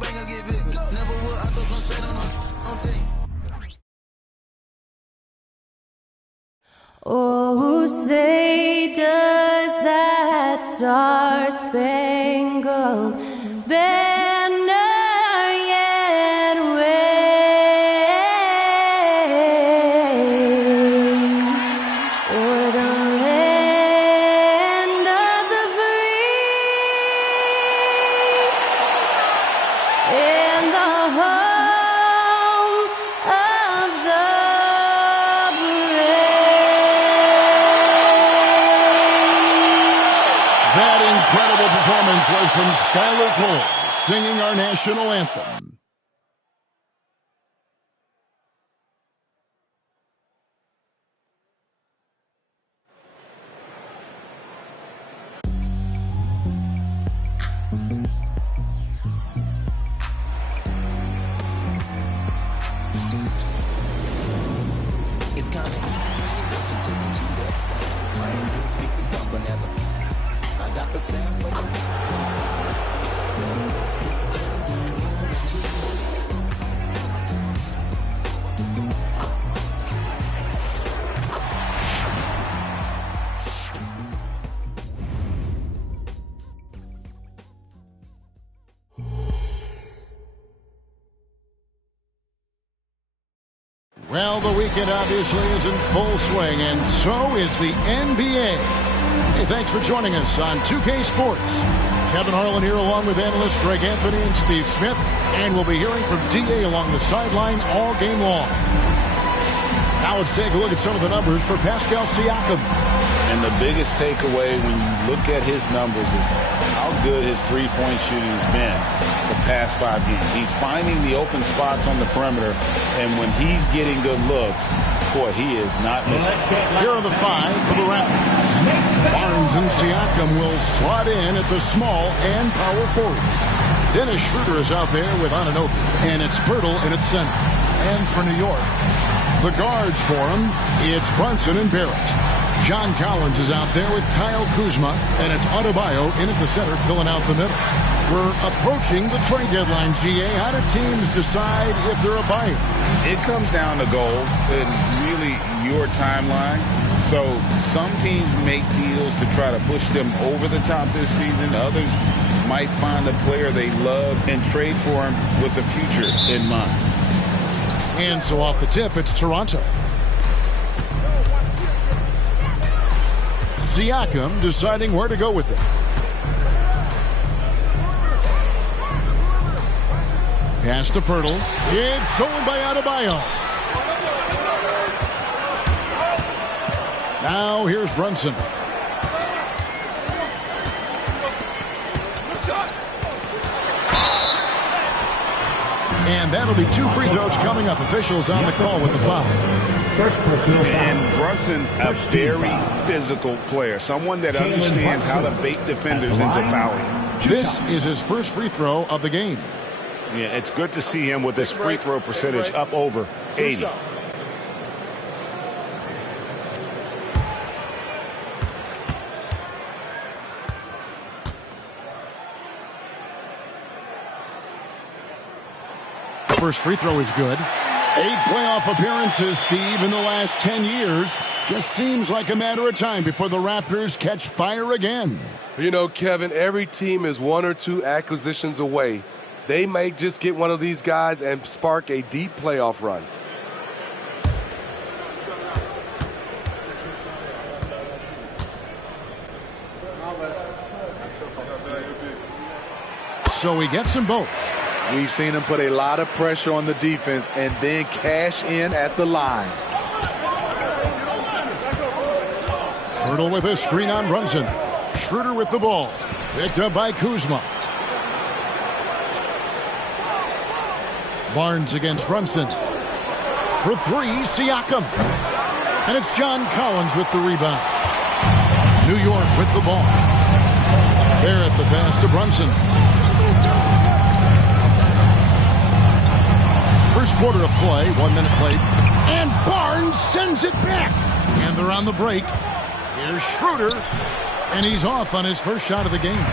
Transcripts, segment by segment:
bank and get bigger. Never would, I throw some shade on tape. Oh, say does that star-spangled banner yet wave o'er the land of the free and the home of the That incredible performance was from Skylar Cole, singing our national anthem. It's coming. Listen to the G upside. My English speakers bumping as I got the sound for Well, the weekend obviously is in full swing, and so is the NBA. Hey, thanks for joining us on 2K Sports. Kevin Harlan here along with analysts Greg Anthony and Steve Smith, and we'll be hearing from DA along the sideline all game long. Now let's take a look at some of the numbers for Pascal Siakam. And the biggest takeaway when you look at his numbers is how good his three-point shooting has been the past 5 games. He's finding the open spots on the perimeter, and when he's getting good looks, boy, he is not missing. Here are the five for the Raptors. Barnes and Siakam will slot in at the small and power forward. Dennis Schroeder is out there with Anunoby, and it's Pirtle in its center. And for New York, the guards for him, it's Brunson and Barrett. John Collins is out there with Kyle Kuzma, and it's Adebayo in at the center filling out the middle. We're approaching the trade deadline, GA. How do teams decide if they're a buyer? It comes down to goals and really your timeline. So some teams make deals to try to push them over the top this season. Others might find a player they love and trade for him with the future in mind. And so off the tip, it's Toronto. Siakam deciding where to go with it. Pass to Pirtle. It's stolen by Adebayo. Now here's Brunson. And that'll be 2 free throws coming up. Officials on the call with the foul. And Brunson, a very physical player, someone that understands how to bait defenders into fouling. This is his first free throw of the game. Yeah, it's good to see him with his free throw percentage up over 80. First free throw is good. 8 playoff appearances, Steve, in the last 10 years. Just seems like a matter of time before the Raptors catch fire again. You know, Kevin, every team is 1 or 2 acquisitions away. They may just get one of these guys and spark a deep playoff run. So he gets them both. We've seen him put a lot of pressure on the defense and then cash in at the line. Pirtle with a screen on Brunson. Schroeder with the ball. Picked up by Kuzma. Barnes against Brunson. For 3, Siakam. And it's John Collins with the rebound. New York with the ball. Barrett the pass to Brunson. First quarter of play, 1 minute played. And Barnes sends it back. And they're on the break. Here's Schroeder. And he's off on his first shot of the game.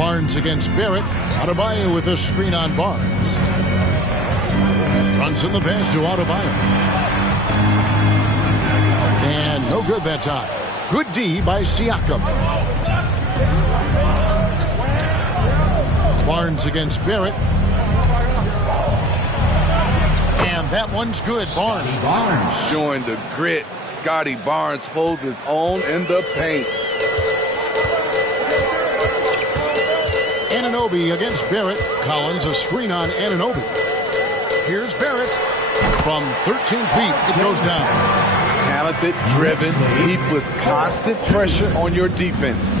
Barnes against Barrett. Adebayo with a screen on Barnes. Runs in the pass to Adebayo. And no good that time. Good D by Siakam. Barnes against Barrett. And that one's good. Barnes. Showing the grit. Scotty Barnes holds his own in the paint. Anunoby against Barrett. Collins a screen on Anunoby. Here's Barrett. From 13 feet, it goes down. Talented, driven. He puts constant pressure on your defense.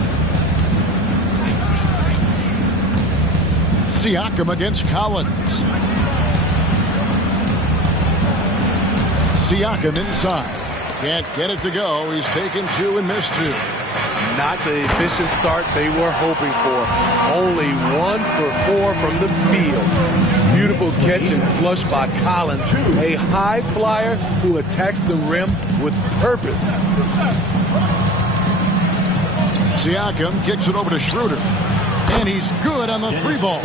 Siakam against Collins. Siakam inside. Can't get it to go. He's taken two and missed two. Not the efficient start they were hoping for. Only 1 for 4 from the field. Beautiful catch and flush by Collins, a high flyer who attacks the rim with purpose. Siakam kicks it over to Schroeder. And he's good on the three ball.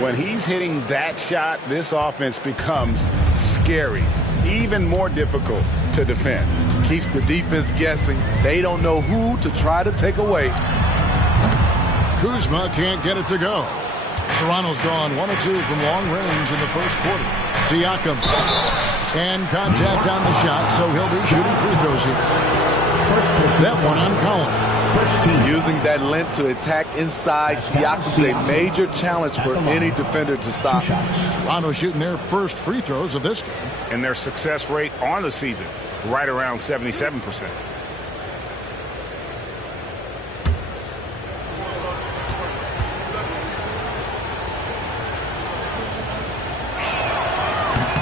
When he's hitting that shot, this offense becomes scary, even more difficult to defend. Keeps the defense guessing. They don't know who to try to take away. Kuzma can't get it to go. Toronto's gone 1 of 2 from long range in the first quarter. Siakam. And contact on the shot, so he'll be shooting free throws here. That one on Collins. Using that length to attack inside, Siakam's a major challenge for any defender to stop. Toronto shooting their first free throws of this game. And their success rate on the season, right around 77%.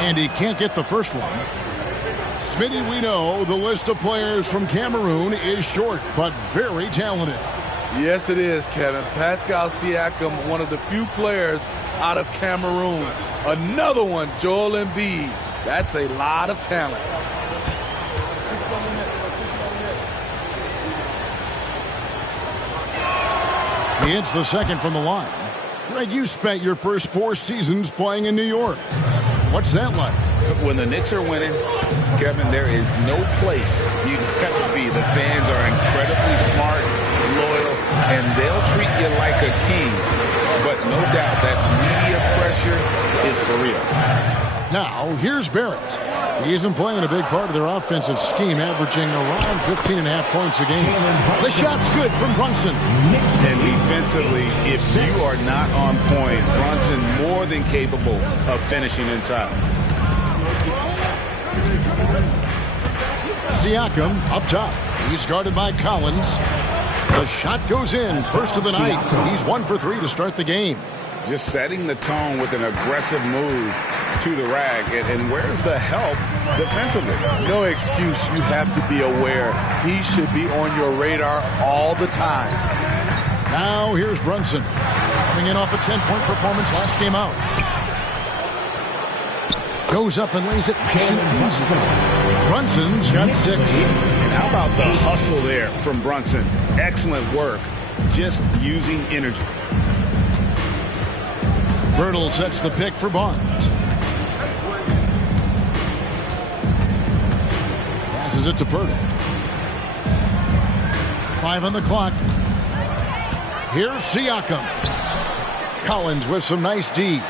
And he can't get the first one. Smitty, we know the list of players from Cameroon is short, but very talented. Yes, it is, Kevin. Pascal Siakam, one of the few players out of Cameroon. Another one, Joel Embiid. That's a lot of talent. He hits the second from the line. Greg, you spent your first 4 seasons playing in New York. What's that like? When the Knicks are winning, Kevin, there is no place you'd rather be. The fans are incredibly smart, loyal, and they'll treat you like a king. But no doubt that media pressure is for real. Now, here's Barrett. He's been playing a big part of their offensive scheme, averaging around 15.5 points a game. The shot's good from Brunson. And defensively, if you are not on point, Brunson more than capable of finishing inside. Siakam up top. He's guarded by Collins. The shot goes in. First of the night. He's 1 for 3 to start the game. Just setting the tone with an aggressive move to the rack. And where's the help defensively? No excuse. You have to be aware. He should be on your radar all the time. Now here's Brunson. Coming in off a 10-point performance last game out. Goes up and lays it nice and easy. Brunson's got 6. And how about the hustle there from Brunson? Excellent work. Just using energy. Birtle sets the pick for Barnes. Passes it to Birtle. 5 on the clock. Here's Siakam. Collins with some nice D.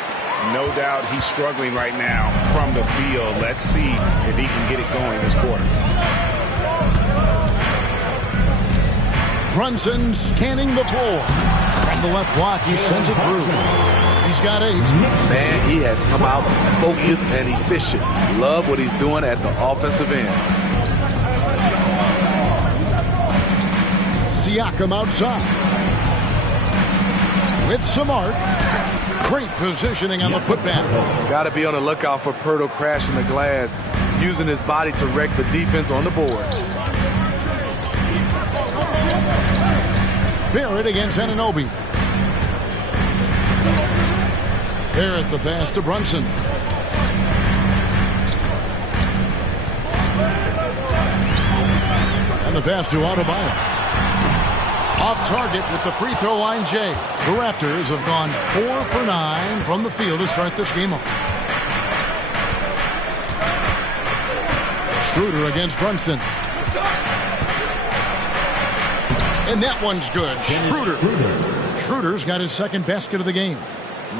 No doubt he's struggling right now from the field. Let's see if he can get it going this quarter. Brunson scanning the floor. From the left block, he sends it through. He's got 8. Man, he has come out focused and efficient. Love what he's doing at the offensive end. Siakam outside. With some arc. Great positioning on the putback. Got to be on the lookout for Pirtle crashing the glass, using his body to wreck the defense on the boards. Barrett against Anunoby. Barrett the pass to Brunson. And the pass to Adebayo. Off target with the free throw line, Jay. The Raptors have gone 4 for 9 from the field to start this game off. Schroeder against Brunson. And that one's good. Schroeder's got his second basket of the game.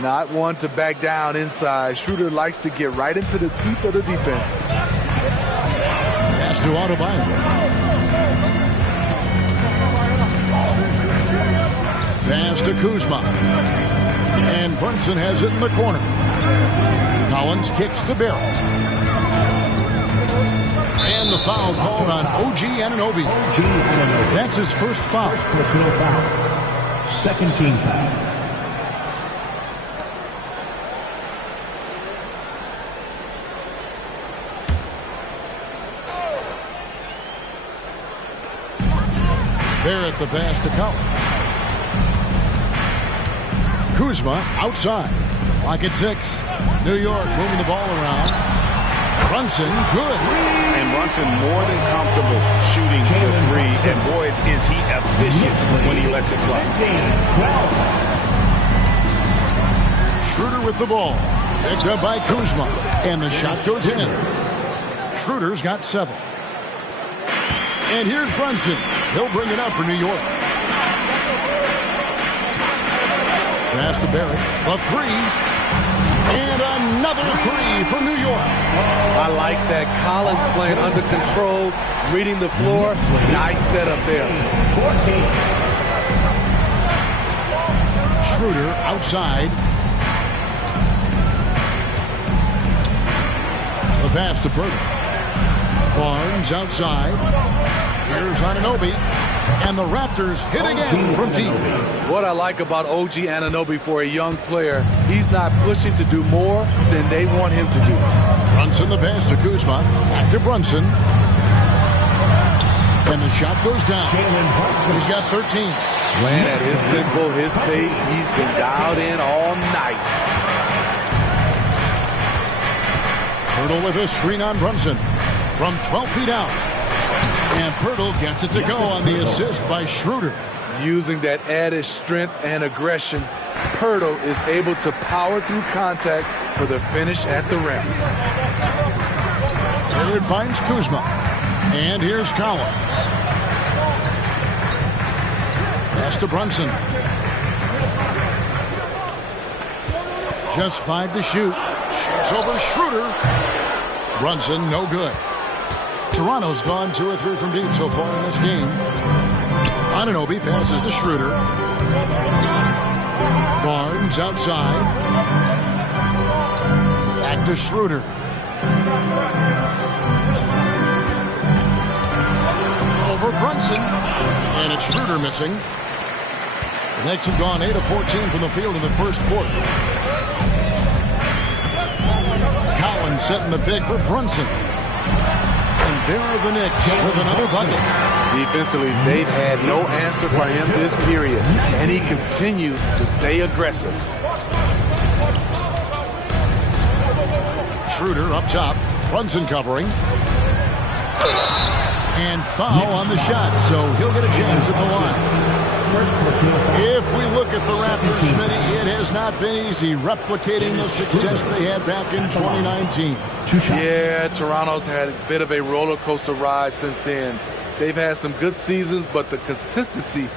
Not one to back down inside. Schroeder likes to get right into the teeth of the defense. Pass to Adebayo. Pass to Kuzma. And Brunson has it in the corner. Collins kicks to Barrett. And the foul called on OG Anunoby. That's his first foul. Second team foul. Barrett the pass to Collins. Kuzma outside. Lock at 6. New York moving the ball around. Brunson, good. And Brunson more than comfortable shooting the three. And boy, is he efficient when he lets it fly. Schroeder with the ball. Picked up by Kuzma. And the shot goes in. Schroeder's got 7. And here's Brunson. He'll bring it up for New York. Pass to Barrett. The 3. And another 3 for New York. I like that. Collins playing under control, reading the floor. Nice setup there. 14. Schroeder outside. The pass to Purdy. Barnes outside. Here's Anunoby. And the Raptors hit again from deep. What I like about OG Anunoby for a young player, he's not pushing to do more than they want him to do. Brunson the pass to Kuzma. Back to Brunson. And the shot goes down. He's got 13. Playing at his tempo, his pace. He's been dialed in all night. Pirtle with a screen on Brunson. From 12 feet out. And Pirtle gets it to go on the assist by Schroeder. Using that added strength and aggression, Pirtle is able to power through contact for the finish at the rim. Barrett finds Kuzma. And here's Collins. Pass to Brunson. Just 5 to shoot. Shoots over Schroeder. Brunson, no good. Toronto's gone 2 or 3 from deep so far in this game. Anunoby passes to Schroeder. Barnes outside. Back to Schroeder. Over Brunson. And it's Schroeder missing. The Knicks have gone 8 of 14 from the field in the first quarter. Collins setting the big for Brunson. And there are the Knicks with another bucket. Defensively, they've had no answer for him this period, and he continues to stay aggressive. Schroeder up top. Brunson covering. And foul on the shot, so he'll get a chance at the line. If we look at the Raptors, Smitty, it has not been easy replicating the success they had back in 2019. Yeah, Toronto's had a bit of a roller coaster ride since then. They've had some good seasons, but the consistency.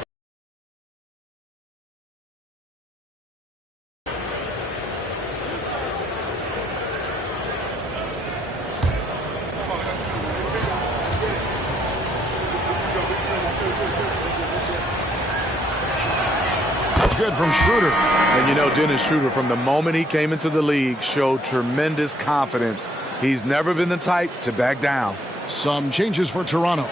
That's good from Schroeder. And you know, Dennis Schroeder, from the moment he came into the league, showed tremendous confidence. He's never been the type to back down. Some changes for Toronto.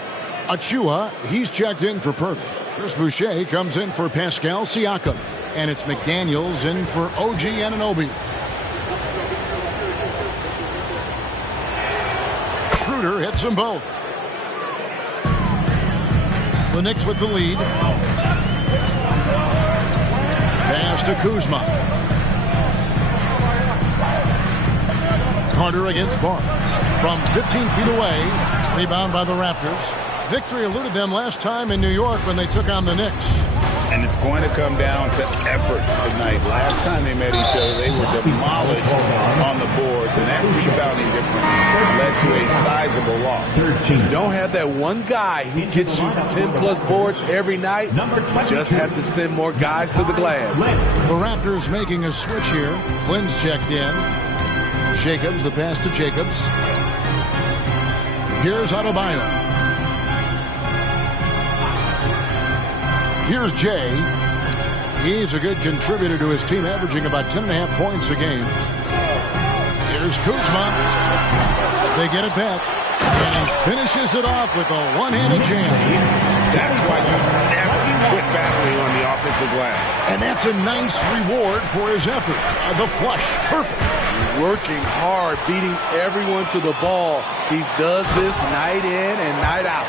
Achua, he's checked in for Purdy. Chris Boucher comes in for Pascal Siakam. And it's McDaniels in for OG Anunoby. Schroeder hits them both. The Knicks with the lead. Pass to Kuzma. Carter against Barnes. From 15 feet away. Rebound by the Raptors. victory eluded them last time in New York when they took on the Knicks. And it's going to come down to effort tonight. Last time they met each other, they were demolished on the boards, and that rebounding difference led to a sizable loss. You don't have that one guy who gets you 10-plus boards every night. You just have to send more guys to the glass. The Raptors making a switch here. Flynn's checked in. Jacobs, the pass to Jacobs. Here's Adebayo. Here's Jay. He's a good contributor to his team, averaging about 10.5 points a game. Here's Kuzma. They get it back. And he finishes it off with a one-handed jam. That's why you never quit battling on the offensive glass. And that's a nice reward for his effort. The flush. Perfect. Working hard, beating everyone to the ball. He does this night in and night out.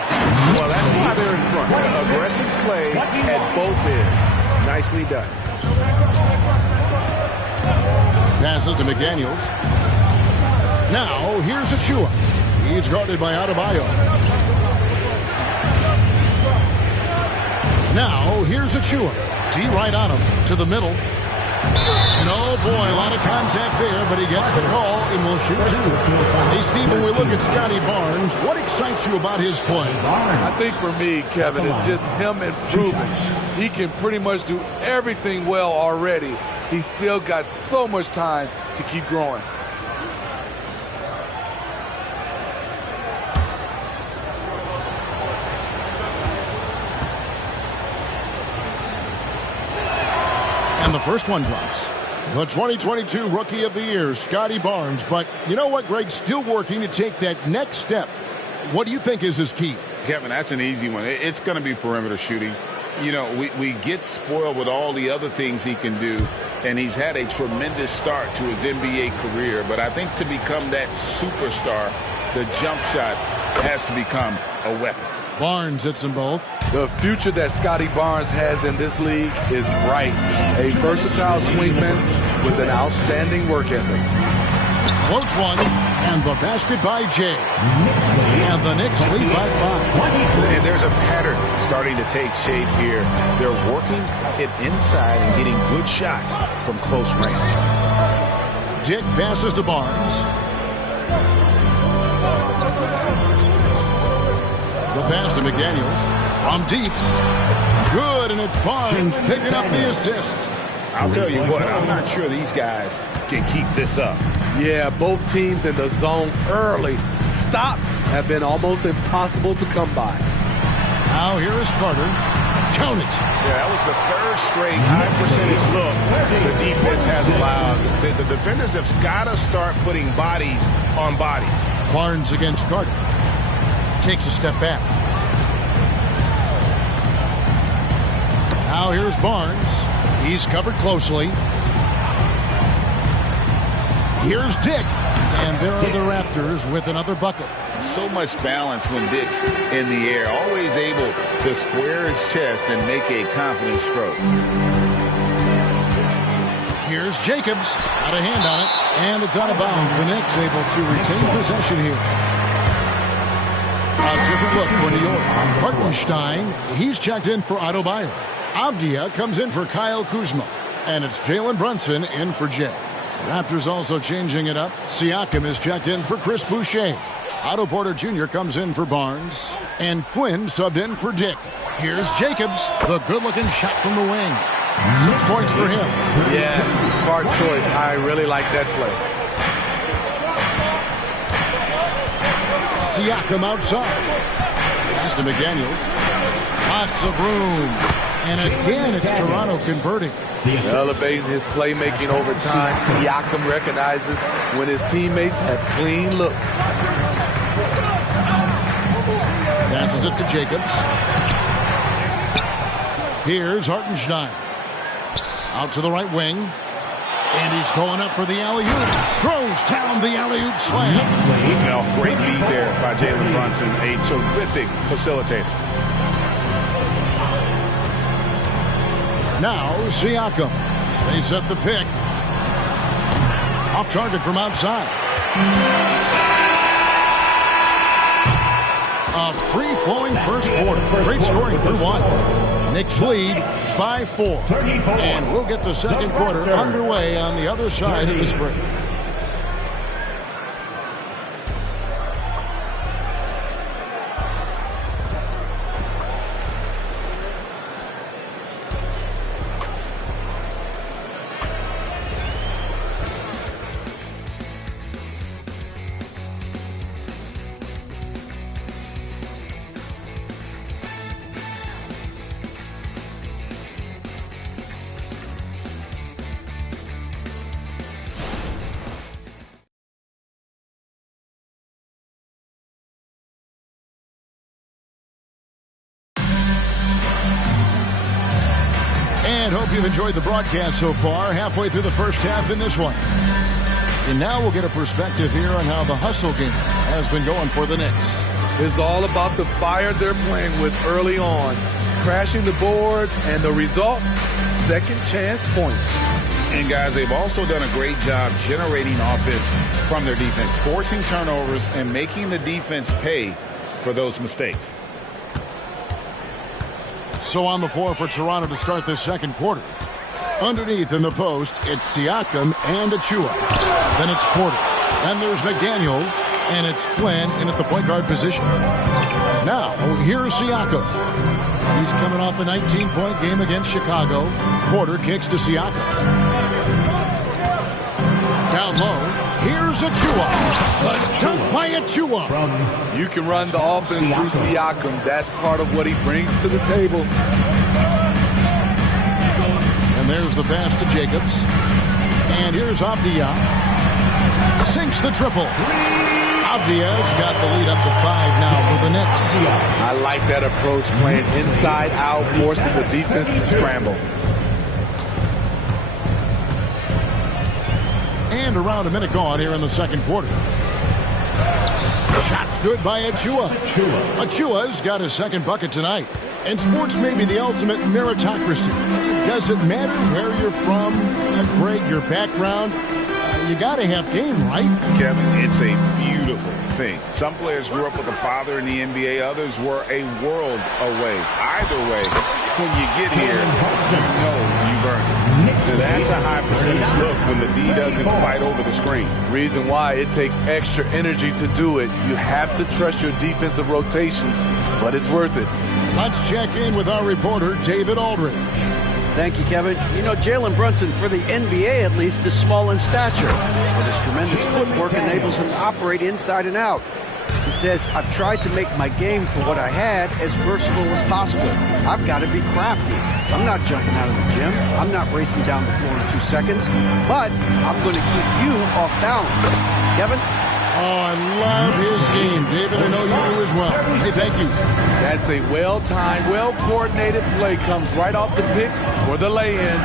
Well, that's why they're in front. Aggressive play at both ends. Nicely done. Passes to McDaniels. Now, here's Achua. He's guarded by Adebayo. Now, here's Achua. T right on him to the middle. And oh boy, a lot of contact there, but he gets the call and will shoot two. Hey, Steve, when we look at Scotty Barnes, what excites you about his play? I think for me, Kevin, it's just him improving. He can pretty much do everything well already. He's still got so much time to keep growing. And the first one drops. The 2022 Rookie of the Year, Scotty Barnes. But you know what, Greg? Still working to take that next step. What do you think is his key? Kevin, that's an easy one. It's going to be perimeter shooting. You know, we get spoiled with all the other things he can do, and he's had a tremendous start to his NBA career. But I think to become that superstar, the jump shot has to become a weapon. Barnes hits them both. The future that Scotty Barnes has in this league is bright. A versatile swingman with an outstanding work ethic. Floats one, and the basket by Jay. And the Knicks lead by 5. And there's a pattern starting to take shape here. They're working it inside and getting good shots from close range. Dick passes to Barnes. The pass to McDaniels from deep. Good, and it's Barnes picking up the assist. I'll tell you what, I'm not sure these guys can keep this up. Yeah, both teams in the zone early. Stops have been almost impossible to come by. Now here is Carter. Count it. Yeah, that was the third straight high percentage look the defense has allowed. The defenders have got to start putting bodies on bodies. Barnes against Carter. Takes a step back. Now here's Barnes. He's covered closely. Here's Dick. And there are the Raptors with another bucket. So much balance when Dick's in the air. Always able to square his chest and make a confident stroke. Here's Jacobs. Got a hand on it. And it's out of bounds. The Knicks able to retain possession here. A different look for New York. Hartenstein, he's checked in for Adebayo. Avdia comes in for Kyle Kuzma. And it's Jalen Brunson in for Jay. Raptors also changing it up. Siakam is checked in for Chris Boucher. Otto Porter Jr. comes in for Barnes. And Flynn subbed in for Dick. Here's Jacobs, the good-looking shot from the wing. 6 points for him. Yes, smart choice. I really like that play. Siakam outside. Pass to McDaniels. Lots of room. And again, it's Toronto converting. Elevating his playmaking over time. Siakam recognizes when his teammates have clean looks. Passes it to Jacobs. Here's Hartenstein. Out to the right wing. And he's going up for the alley-oop. Throws down the alley-oop slam. Well, great feed there by Jalen Brunson. A terrific facilitator. Now Siakam. They set the pick. Off target from outside. A free-flowing first quarter. Great scoring through one. Knicks lead by 4. And we'll get the second quarter underway on the other side of this break. And hope you've enjoyed the broadcast so far. Halfway through the first half in this one. And now we'll get a perspective here on how the hustle game has been going for the Knicks. It's all about the fire they're playing with early on. Crashing the boards, and the result, second chance points. And guys, they've also done a great job generating offense from their defense, forcing turnovers and making the defense pay for those mistakes. So on the floor for Toronto to start this second quarter. Underneath in the post, it's Siakam and Achua. Then it's Porter. Then there's McDaniels. And it's Flynn in at the point guard position. Now, here's Siakam. He's coming off a 19-point game against Chicago. Porter kicks to Siakam. Down low, here's Achua. A dunk by Achua. You can run the offense through Siakam. That's part of what he brings to the table. And there's the pass to Jacobs. And here's Avdia. Sinks the triple. Avdia's got the lead up to 5 now for the Knicks. I like that approach, playing inside out, forcing the defense to scramble. And around a minute gone here in the second quarter. Shots good by Achua. Achua's got his second bucket tonight. And sports may be the ultimate meritocracy. Does it matter where you're from, Greg, your background? You got to have game, right? Kevin, it's a beautiful thing. Some players grew up with a father in the NBA. Others were a world away. Either way, when you get here, you know you've earned it. So that's a high percentage look when the D doesn't fight over the screen. Reason why it takes extra energy to do it. You have to trust your defensive rotations, but it's worth it. Let's check in with our reporter, David Aldridge. Thank you, Kevin. You know, Jalen Brunson, for the NBA at least, is small in stature, but his tremendous footwork enables him to operate inside and out. He says, I've tried to make my game for what I had as versatile as possible. I've got to be crafty. I'm not jumping out of the gym. I'm not racing down the floor in 2 seconds, but I'm going to keep you off balance. Kevin? Oh, I love his game. David, I know you do as well. Hey, thank you. That's a well-timed, well-coordinated play. Comes right off the pick for the lay-in.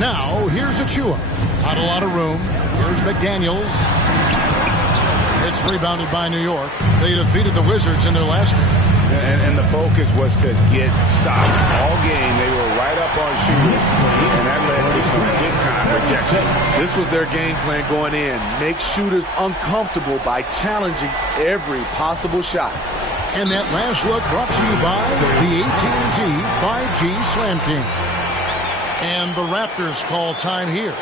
Now, here's Achua. Not a lot of room. Here's McDaniels. It's rebounded by New York. They defeated the Wizards in their last game. And the focus was to get stopped all game. They were right up on shooters, and that led to some big-time rejection. This was their game plan going in. Make shooters uncomfortable by challenging every possible shot. And that last look brought to you by the AT&T 5G Slam King. And the Raptors call time here.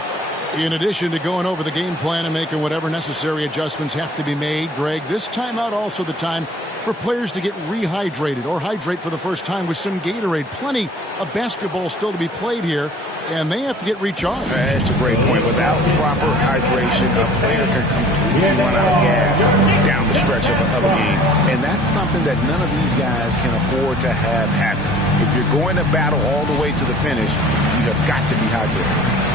In addition to going over the game plan and making whatever necessary adjustments have to be made, Greg, this timeout also the time for players to get rehydrated or hydrate for the first time with some Gatorade. Plenty of basketball still to be played here, and they have to get recharged. That's a great point. Without proper hydration, a player can completely run out of gas down the stretch of a game. And that's something that none of these guys can afford to have happen. If you're going to battle all the way to the finish, you have got to be hydrated.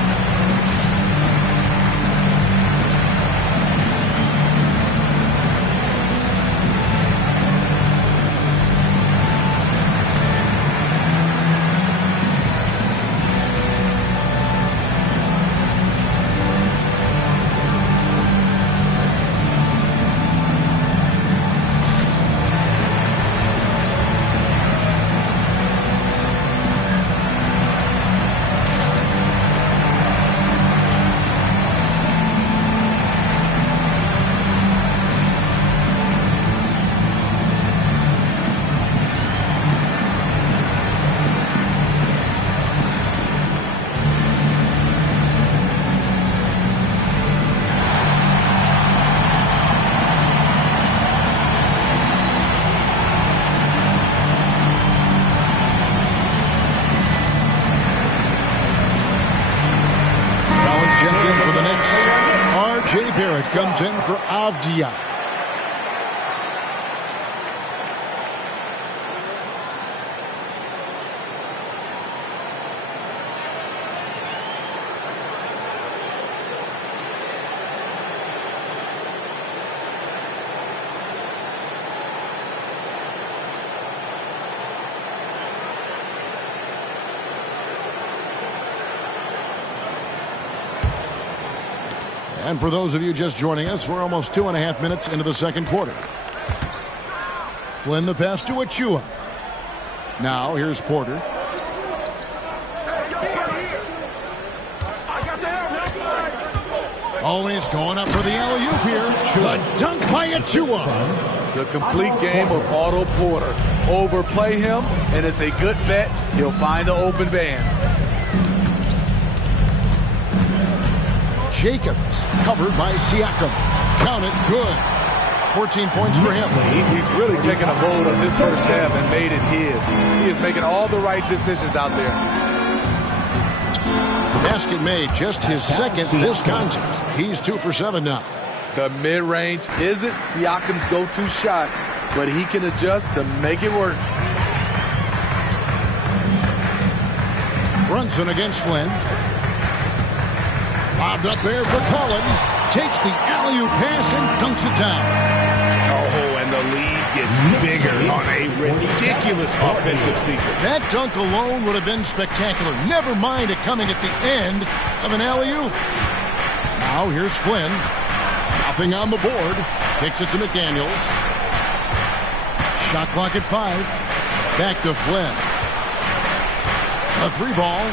Knicks. R.J. Barrett comes in for Avdia. And for those of you just joining us, we're almost 2.5 minutes into the second quarter. Flynn the pass to Achua. Now here's Porter. Always going up for the alley-oop here. The dunk by Achua. The complete game of Otto Porter. Overplay him, and it's a good bet. He'll find the open man. Jacobs covered by Siakam. Count it, good. 14 points for him. He's really taken a hold of this first half and made it his. He is making all the right decisions out there. Basket made, just his second this contest. He's 2 for 7 now. The mid-range isn't Siakam's go-to shot, but he can adjust to make it work. Brunson against Flynn. Lobbed up there for Collins. Takes the alley-oop pass and dunks it down. Oh, and the lead gets bigger on a ridiculous offensive sequence. That dunk alone would have been spectacular. Never mind it coming at the end of an alley-oop. Now here's Flynn. Nothing on the board. Kicks it to McDaniels. Shot clock at 5. Back to Flynn. A 3-ball.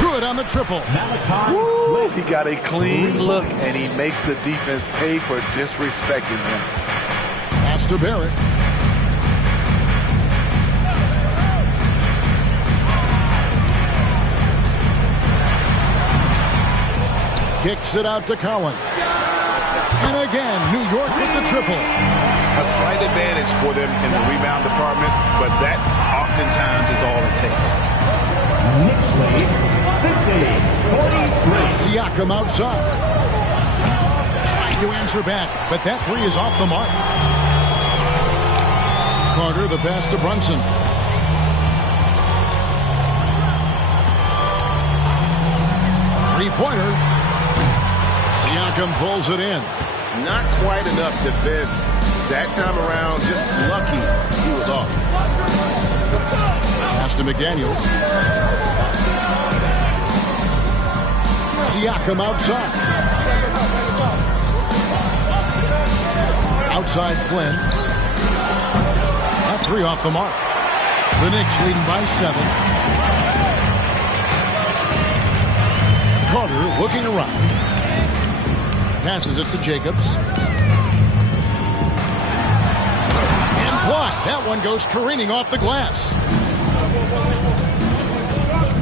Good on the triple. Woo, he got a clean look, and he makes the defense pay for disrespecting him. Pass to Barrett. Kicks it out to Collins. And again, New York with the triple. A slight advantage for them in the rebound department, but that oftentimes is all it takes. Knicks lead 50-43. Siakam outside. Trying to answer back, but that 3 is off the mark. Carter, the pass to Brunson. Three-pointer. Siakam pulls it in. Not quite enough defense that time around. Just lucky he was off. Pass to McDaniels. Siakam outside. Outside Flynn. That 3 off the mark. The Knicks leading by 7. Carter looking around. Passes it to Jacobs. And blocked. That one goes careening off the glass.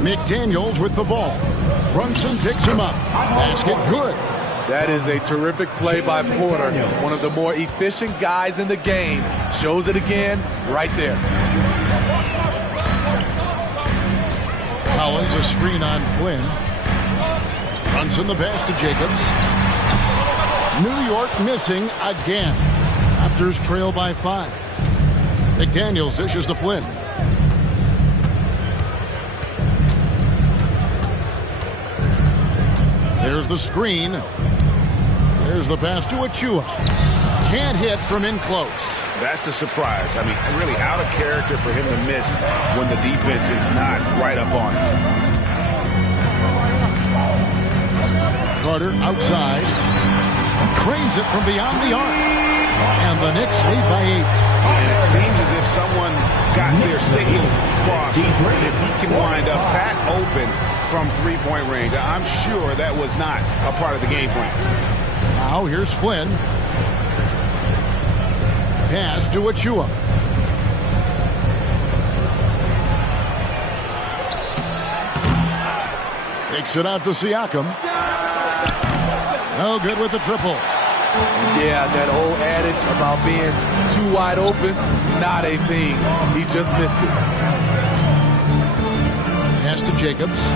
McDaniels with the ball. Brunson picks him up. Basket good. That is a terrific play by Porter. One of the more efficient guys in the game. Shows it again right there. Collins a screen on Flynn. Brunson the pass to Jacobs. New York missing again. Raptors trail by 5. McDaniels dishes to Flynn. There's the screen. There's the pass to Achua. Can't hit from in close. That's a surprise. I mean, really out of character for him to miss when the defense is not right up on him. Carter outside. Cranes it from beyond the arc. And the Knicks lead by 8. And it seems as if someone got their signals crossed. If he can wind up that open from three-point range, I'm sure that was not a part of the game plan. Now here's Flynn. Pass to Achua. Takes it out to Siakam. No good with the triple. Yeah, that old adage about being too wide open, not a thing. He just missed it. Pass to Jacobs.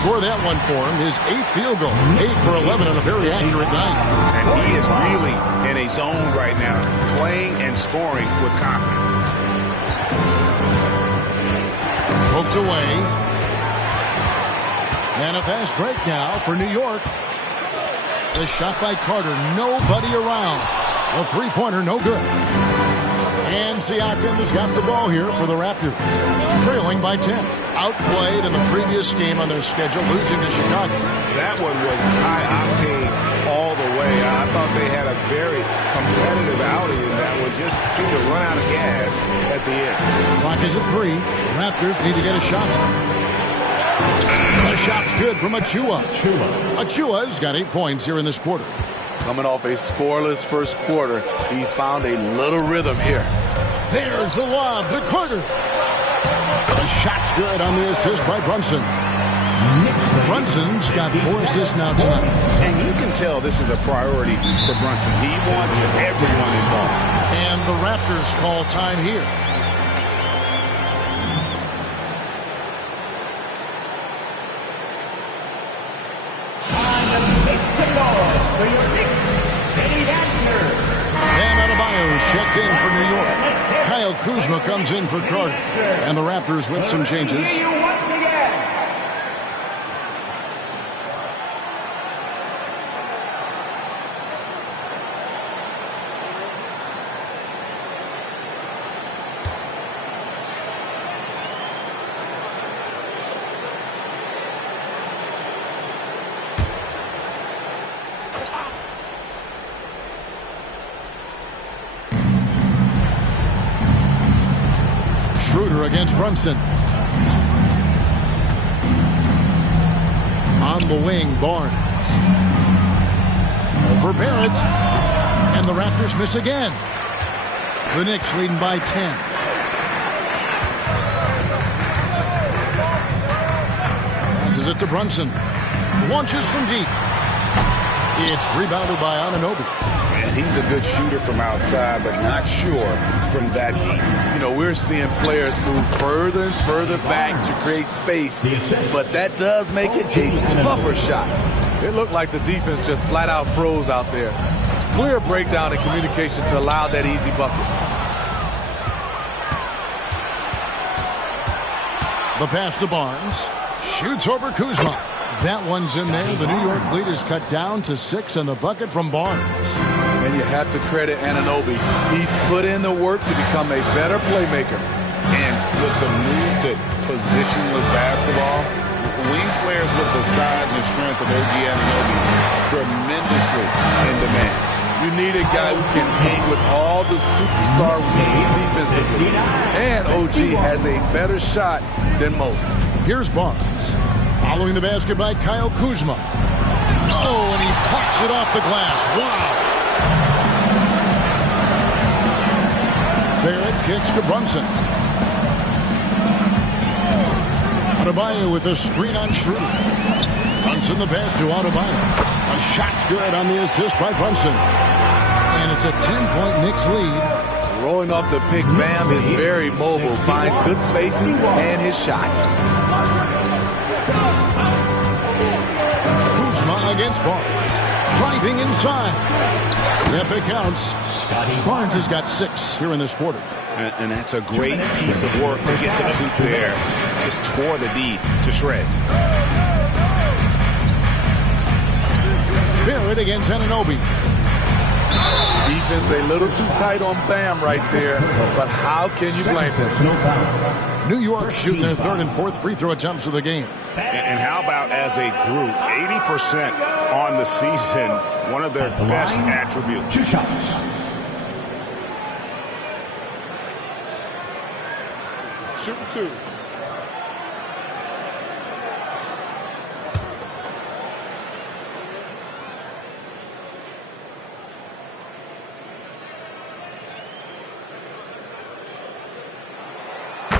Score that one for him. His 8th field goal. 8 for 11 on a very accurate night. And he is really in a zone right now, playing and scoring with confidence. Poked away. And a fast break now for New York. The shot by Carter. Nobody around. A three-pointer, no good. And Siakam has got the ball here for the Raptors. Trailing by 10. Outplayed in the previous game on their schedule, losing to Chicago. That one was high octane all the way. I thought they had a very competitive outing in that one. Just seemed to run out of gas at the end. Clock is at 3. The Raptors need to get a shot. The shot's good from Achua. Achua's got 8 points here in this quarter. Coming off a scoreless first quarter, he's found a little rhythm here. There's the lob to Carter. The shot's good on the assist by Brunson. Brunson's got 4 assists now tonight. And you can tell this is a priority for Brunson. He wants everyone involved. And the Raptors call time here. Bam Adebayo's checked in for New York. Kyle Kuzma comes in for Carter. And the Raptors with some changes. Schroeder against Brunson. On the wing, Barnes. Over Barrett. And the Raptors miss again. The Knicks leading by 10. Passes it to Brunson. Launches from deep. It's rebounded by Anunoby. And he's a good shooter from outside, but not sure from that deep. You know, we're seeing players move further and further back to create space, but that does make it a tougher shot. It looked like the defense just flat out froze out there. Clear breakdown in communication to allow that easy bucket. The pass to Barnes. Shoots over Kuzma. That one's in there. The New York lead is cut down to 6 on the bucket from Barnes. And you have to credit Anunoby. He's put in the work to become a better playmaker. And with the move to positionless basketball, wing players with the size and strength of OG Anunoby tremendously in demand. You need a guy who can hang with all the superstar wings defensively. And OG has a better shot than most. Here's Barnes. Following the basket by Kyle Kuzma. Oh, and he pops it off the glass. Wow. Barrett kicks to Brunson. Adebayo with a screen on Schroeder. Brunson the pass to Adebayo. A shot's good on the assist by Brunson. And it's a 10-point Knicks lead. Rolling off the pick, Bam is very mobile. Finds good spacing and his shot. Kuzma against Barnes. Driving inside. If it counts, Barnes has got 6 here in this quarter. And that's a great piece of work to get to the hoop there. Just tore the D to shreds. Barrett against Anunoby. Defense a little too tight on Bam right there, but how can you blame them? New York shooting their 3rd and 4th free throw attempts of the game. And how about as a group, 80% on the season, one of their best attributes. 2 shots. Shooting 2.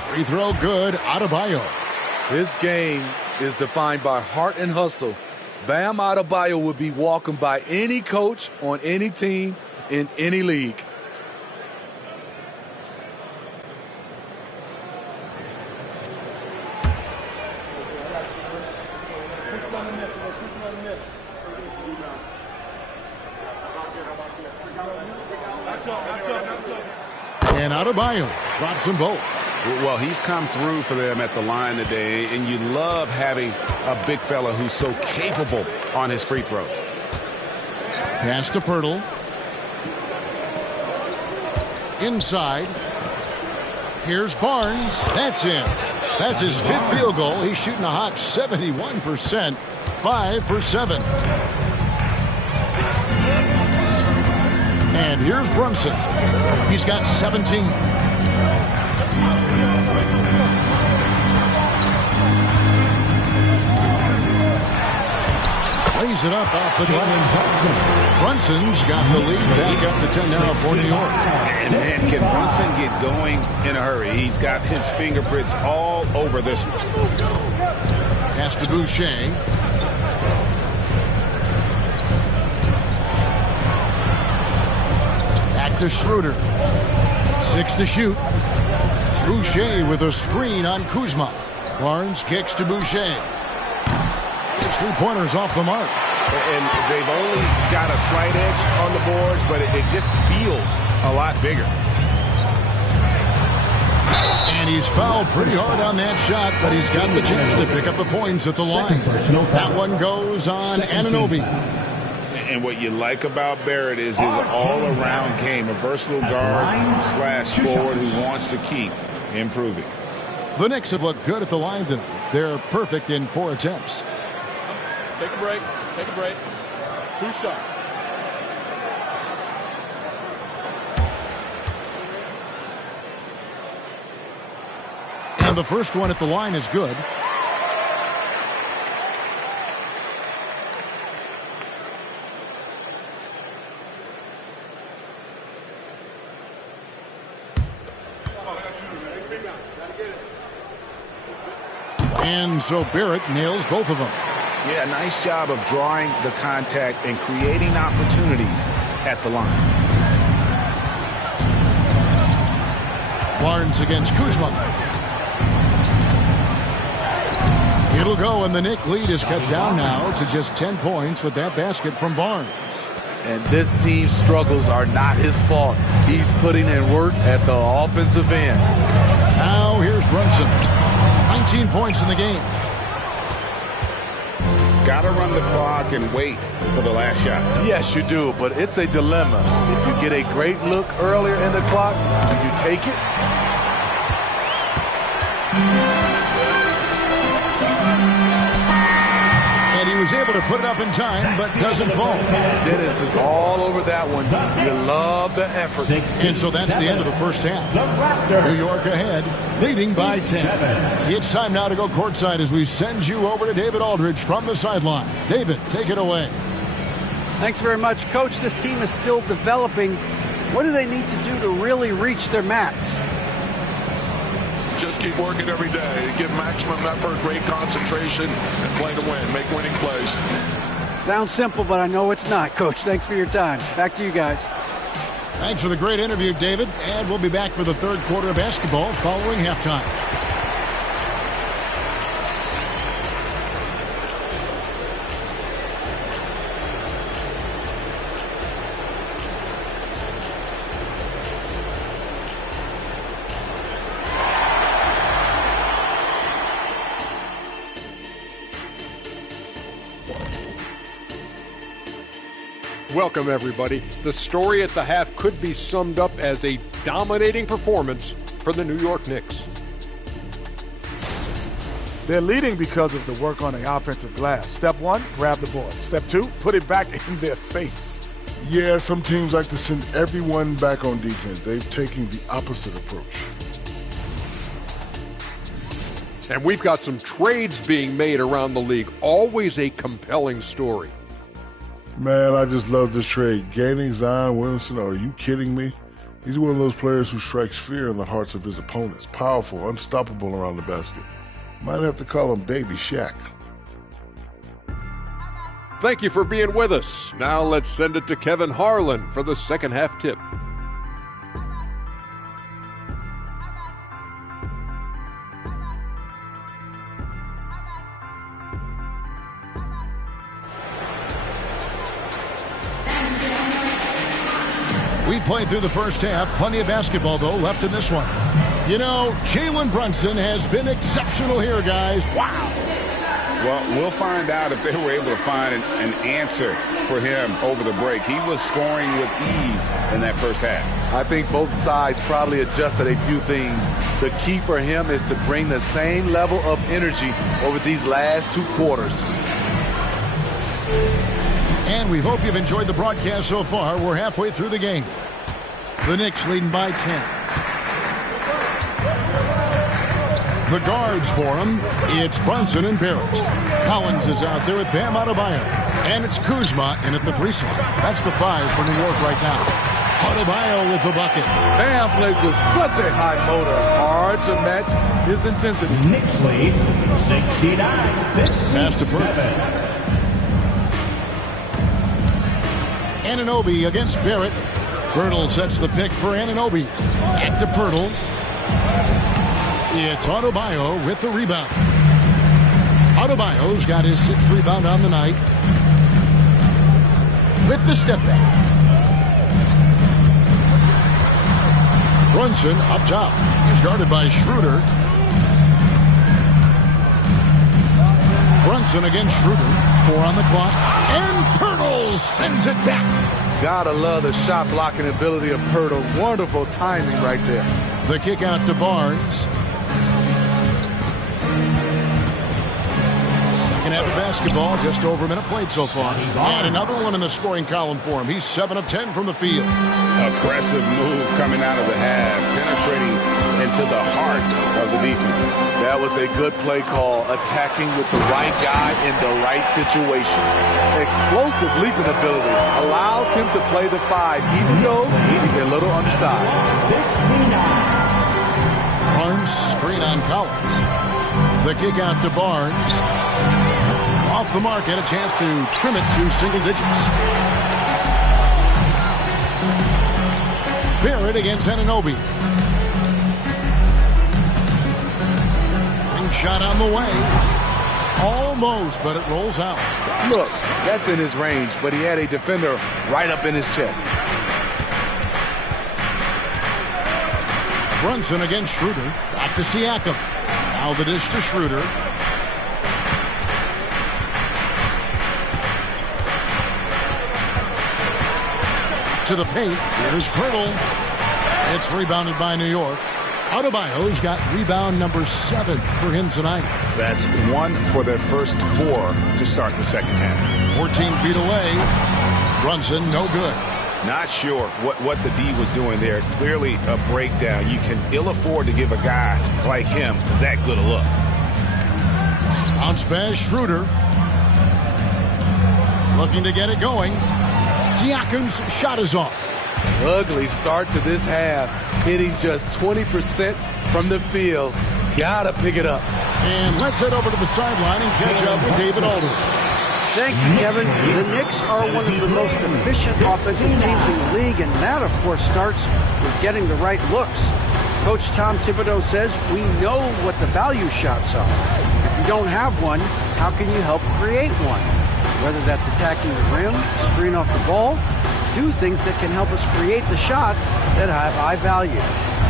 Free throw good. Adebayo. This game is defined by heart and hustle. Bam Adebayo would be welcomed by any coach on any team in any league. And Adebayo drops them both. Well, he's come through for them at the line today, and you love having a big fella who's so capable on his free throws. Pass to Pirtle. Inside. Here's Barnes. That's in. That's his 5th field goal. He's shooting a hot 71%. 5 for 7. And here's Brunson. He's got 17. Lays it up off the glass. Brunson's got the lead back up to 10 now for New York. And man, can Brunson get going in a hurry? He's got his fingerprints all over this one. Pass to Boucher. Back to Schroeder. 6 to shoot. Boucher with a screen on Kuzma. Barnes kicks to Boucher. His 3-pointers off the mark. And they've only got a slight edge on the boards, but it just feels a lot bigger. And he's fouled pretty hard on that shot, but he's got the chance to pick up the points at the line. That one goes on Anunoby. And what you like about Barrett is his all-around game, a versatile guard / forward who wants to keep improving. The Knicks have looked good at the line tonight. They're perfect in 4 attempts. Take a break. Take a break. 2 shots. And the first one at the line is good. And so Barrett nails both of them. Yeah, nice job of drawing the contact and creating opportunities at the line. Barnes against Kuzma. It'll go, and the Knick lead is cut down now to just 10 points with that basket from Barnes. And this team's struggles are not his fault. He's putting in work at the offensive end. Now here's Brunson. 19 points in the game. Got to run the clock and wait for the last shot. Yes, you do, but it's a dilemma. If you get a great look earlier in the clock, do you take it? And he was able to put it up in time, but doesn't fall. Dennis is all over that one. You love the effort. And so that's the end of the first half. New York ahead, leading by 10. It's time now to go courtside as we send you over to David Aldridge from the sideline. David, take it away. Thanks very much, Coach. This team is still developing. What do they need to do to really reach their max? Just keep working every day. Give maximum effort, great concentration, and play to win. Make winning plays. Sounds simple, but I know it's not, Coach. Thanks for your time. Back to you guys. Thanks for the great interview, David. And we'll be back for the third quarter of basketball following halftime. Welcome, everybody. The story at the half could be summed up as a dominating performance for the New York Knicks. They're leading because of the work on the offensive glass. Step 1, grab the ball. Step 2, put it back in their face. Yeah, some teams like to send everyone back on defense. They've taken the opposite approach. And we've got some trades being made around the league. Always a compelling story. Man, I just love this trade. Gaining Zion Williamson, are you kidding me? He's one of those players who strikes fear in the hearts of his opponents. Powerful, unstoppable around the basket. Might have to call him Baby Shaq. Thank you for being with us. Now let's send it to Kevin Harlan for the second half tip. We played through the first half. Plenty of basketball, though, left in this one. You know, Jalen Brunson has been exceptional here, guys. Wow. Well, we'll find out if they were able to find an answer for him over the break. He was scoring with ease in that first half. I think both sides probably adjusted a few things. The key for him is to bring the same level of energy over these last 2 quarters. And we hope you've enjoyed the broadcast so far. We're halfway through the game. The Knicks leading by 10. The guards for him, it's Brunson and Barrett. Collins is out there with Bam Adebayo. And it's Kuzma in at the 3 slot. That's the 5 for New York right now. Adebayo with the bucket. Bam plays with such a high motor. Hard to match his intensity. Knicks lead 69-57. Pass to Burke. Anunoby against Barrett. Pirtle sets the pick for Anunoby. Back to Pirtle. It's Adebayo with the rebound. Adebayo's got his 6th rebound on the night. With the step back. Brunson up top. He's guarded by Schroeder. Brunson against Schroeder. 4 on the clock. And Pirtle sends it back. Gotta love the shot blocking ability of Pirtle. Wonderful timing right there. The kick out to Barnes. Second half of basketball, just over a minute played so far. And another one in the scoring column for him. He's 7 of 10 from the field. Aggressive move coming out of the half, penetrating into the heart of the defense. That was a good play call, attacking with the right guy in the right situation. Explosive leaping ability allows him to play the 5, even though he's a little undersized. Barnes screen on Collins. The kick out to Barnes. Off the mark, had a chance to trim it to single digits. Barrett against Anunoby. Ring shot on the way. Almost, but it rolls out. Look, that's in his range, but he had a defender right up in his chest. Brunson against Schroeder. Back to Siakam. Now the dish to Schroeder. To the paint. Here's Pirtle. It's rebounded by New York. Adebayo's got rebound number 7 for him tonight. That's 1 for their first 4 to start the second half. 14 feet away. Brunson, no good. Not sure what the D was doing there. Clearly a breakdown. You can ill afford to give a guy like him that good a look. Bounce pass, Schroeder. Looking to get it going. Siakam's shot is off. Ugly start to this half. Hitting just 20% from the field. Gotta pick it up. And let's head over to the sideline and catch up with David Aldridge. Thank you, Kevin. The Knicks are one of the most efficient offensive teams in the league, and that, of course, starts with getting the right looks. Coach Tom Thibodeau says we know what the value shots are. If you don't have one, how can you help create one? Whether that's attacking the rim, screen off the ball, do things that can help us create the shots that have high value.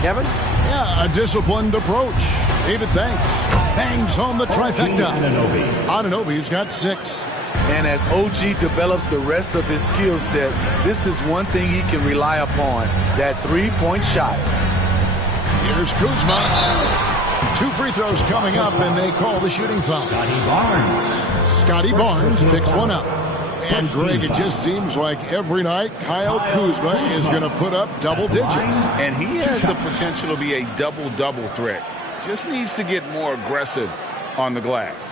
Kevin? Yeah, a disciplined approach. David, thanks. Bangs home the trifecta. Anunoby's got 6. And as OG develops the rest of his skill set, this is one thing he can rely upon, that 3-point shot. Here's Kuzma. 2 free throws coming up, and they call the shooting foul. Scotty Barnes picks one up. And, Greg, it just seems like every night Kyle Kuzma is going to put up double digits. And he has the potential to be a double-double threat. Just needs to get more aggressive on the glass.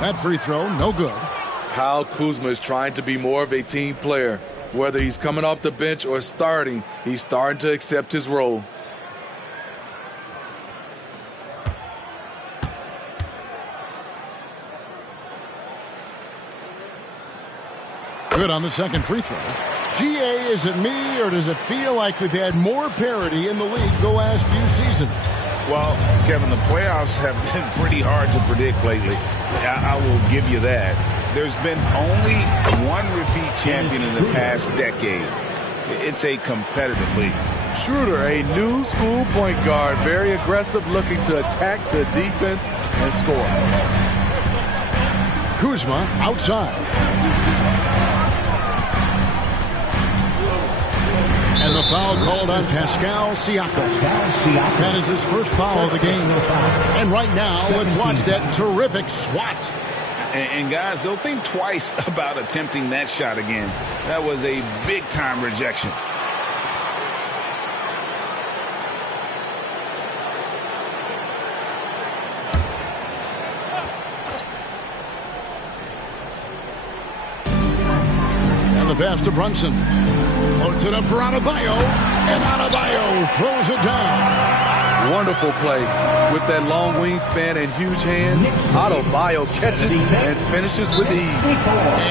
That free throw, no good. Kyle Kuzma is trying to be more of a team player. Whether he's coming off the bench or starting, he's starting to accept his role. Good on the second free throw. GA, is it me, or does it feel like we've had more parity in the league the last few seasons? Well, Kevin, the playoffs have been pretty hard to predict lately. I will give you that. There's been only one repeat champion in the past decade. It's a competitive league. Schroeder, a new school point guard, very aggressive, looking to attack the defense and score. Kuzma outside. And the foul called on Pascal Siakam. That is his first foul of the game. And right now, let's watch that terrific swat. And guys, they'll think twice about attempting that shot again. That was a big-time rejection. And the pass to Brunson. Floats it up for Adebayo. And Adebayo throws it down. Wonderful play with that long wingspan and huge hands. Adebayo catches and finishes with ease.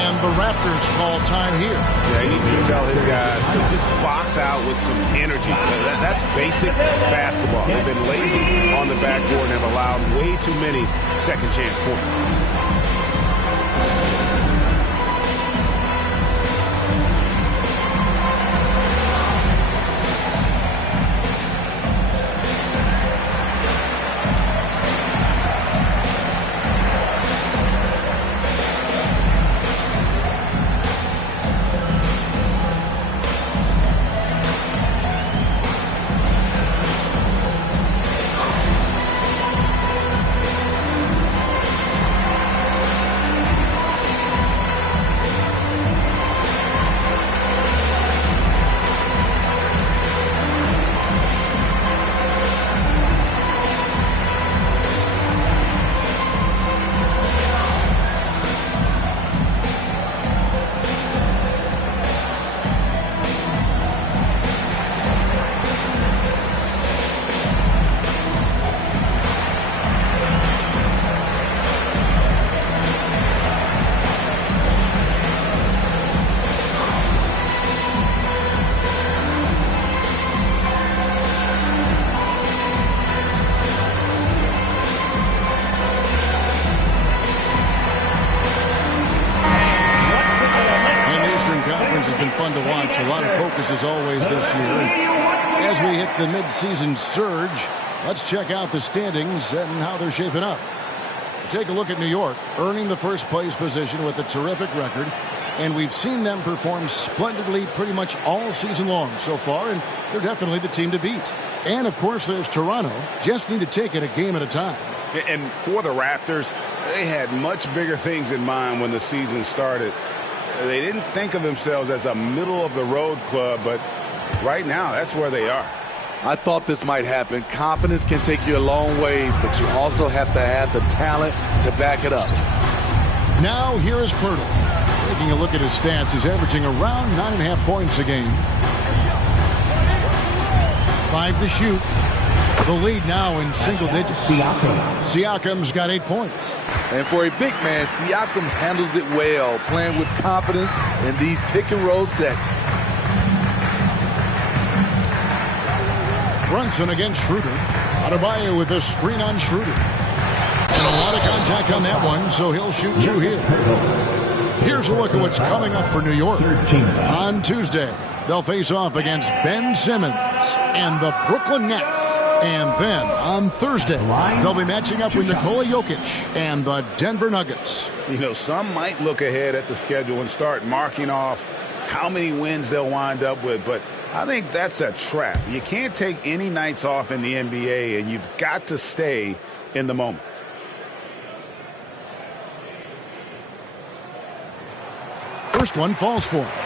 And the Raptors call time here. Yeah, he needs to tell his guys to just box out with some energy. That's basic basketball. They've been lazy on the backboard and have allowed way too many second chance points. To watch. A lot of focus as always this year. And as we hit the mid-season surge, let's check out the standings and how they're shaping up. Take a look at New York, earning the first place position with a terrific record. And we've seen them perform splendidly pretty much all season long so far, and they're definitely the team to beat. And, of course, there's Toronto. Just need to take it a game at a time. And for the Raptors, they had much bigger things in mind when the season started. They didn't think of themselves as a middle-of-the-road club, but right now, that's where they are. I thought this might happen. Confidence can take you a long way, but you also have to have the talent to back it up. Now, here is Pirtle. Taking a look at his stats, he's averaging around 9.5 points a game. 5 to shoot. The lead now in single digits. Siakam's got 8 points. And for a big man, Siakam handles it well, playing with confidence in these pick-and-roll sets. Brunson against Schroeder. Adebayo with a screen on Schroeder. And a lot of contact on that one, so he'll shoot 2 here. Here's a look at what's coming up for New York. On Tuesday, they'll face off against Ben Simmons and the Brooklyn Nets. And then on Thursday, they'll be matching up with Nikola Jokic and the Denver Nuggets. You know, some might look ahead at the schedule and start marking off how many wins they'll wind up with, but I think that's a trap. You can't take any nights off in the NBA, and you've got to stay in the moment. First one falls for him.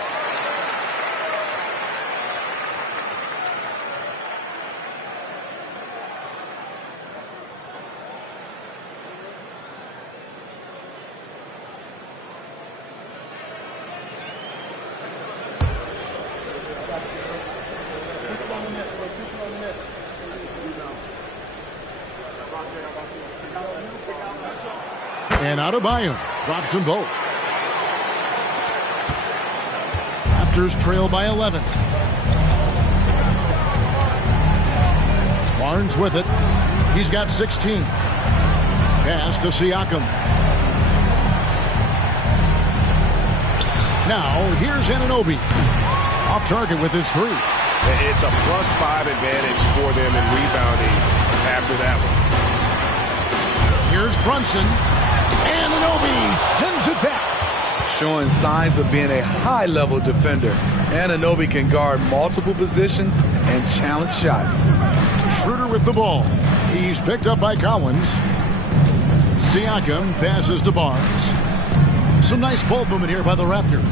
And Adebayo drops them both. Raptors trail by 11. Barnes with it. He's got 16. Pass to Siakam. Now, here's Anunoby. Off target with his three. It's a +5 advantage for them in rebounding after that one. Here's Brunson. Anunoby sends it back. Showing signs of being a high-level defender. Anunoby can guard multiple positions and challenge shots. Schroeder with the ball. He's picked up by Collins. Siakam passes to Barnes. Some nice ball movement here by the Raptors.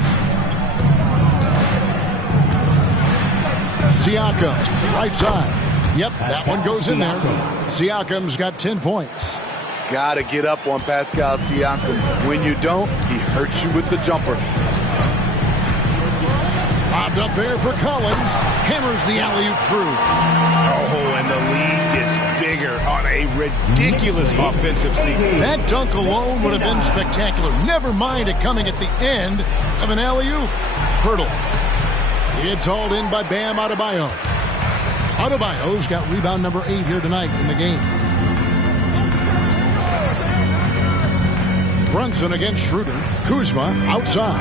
Siakam, right side. Yep, that one goes in there. Siakam's got 10 points. Got to get up on Pascal Siakam. When you don't, he hurts you with the jumper. Lobbed up there for Collins. Hammers the alley-oop through. Oh, and the lead gets bigger on a ridiculous offensive sequence. That dunk alone would have been spectacular. Never mind it coming at the end of an alley-oop. Hurdle. It's hauled in by Bam Adebayo. Adebayo's got rebound number 8 here tonight in the game. Brunson against Schroeder. Kuzma outside.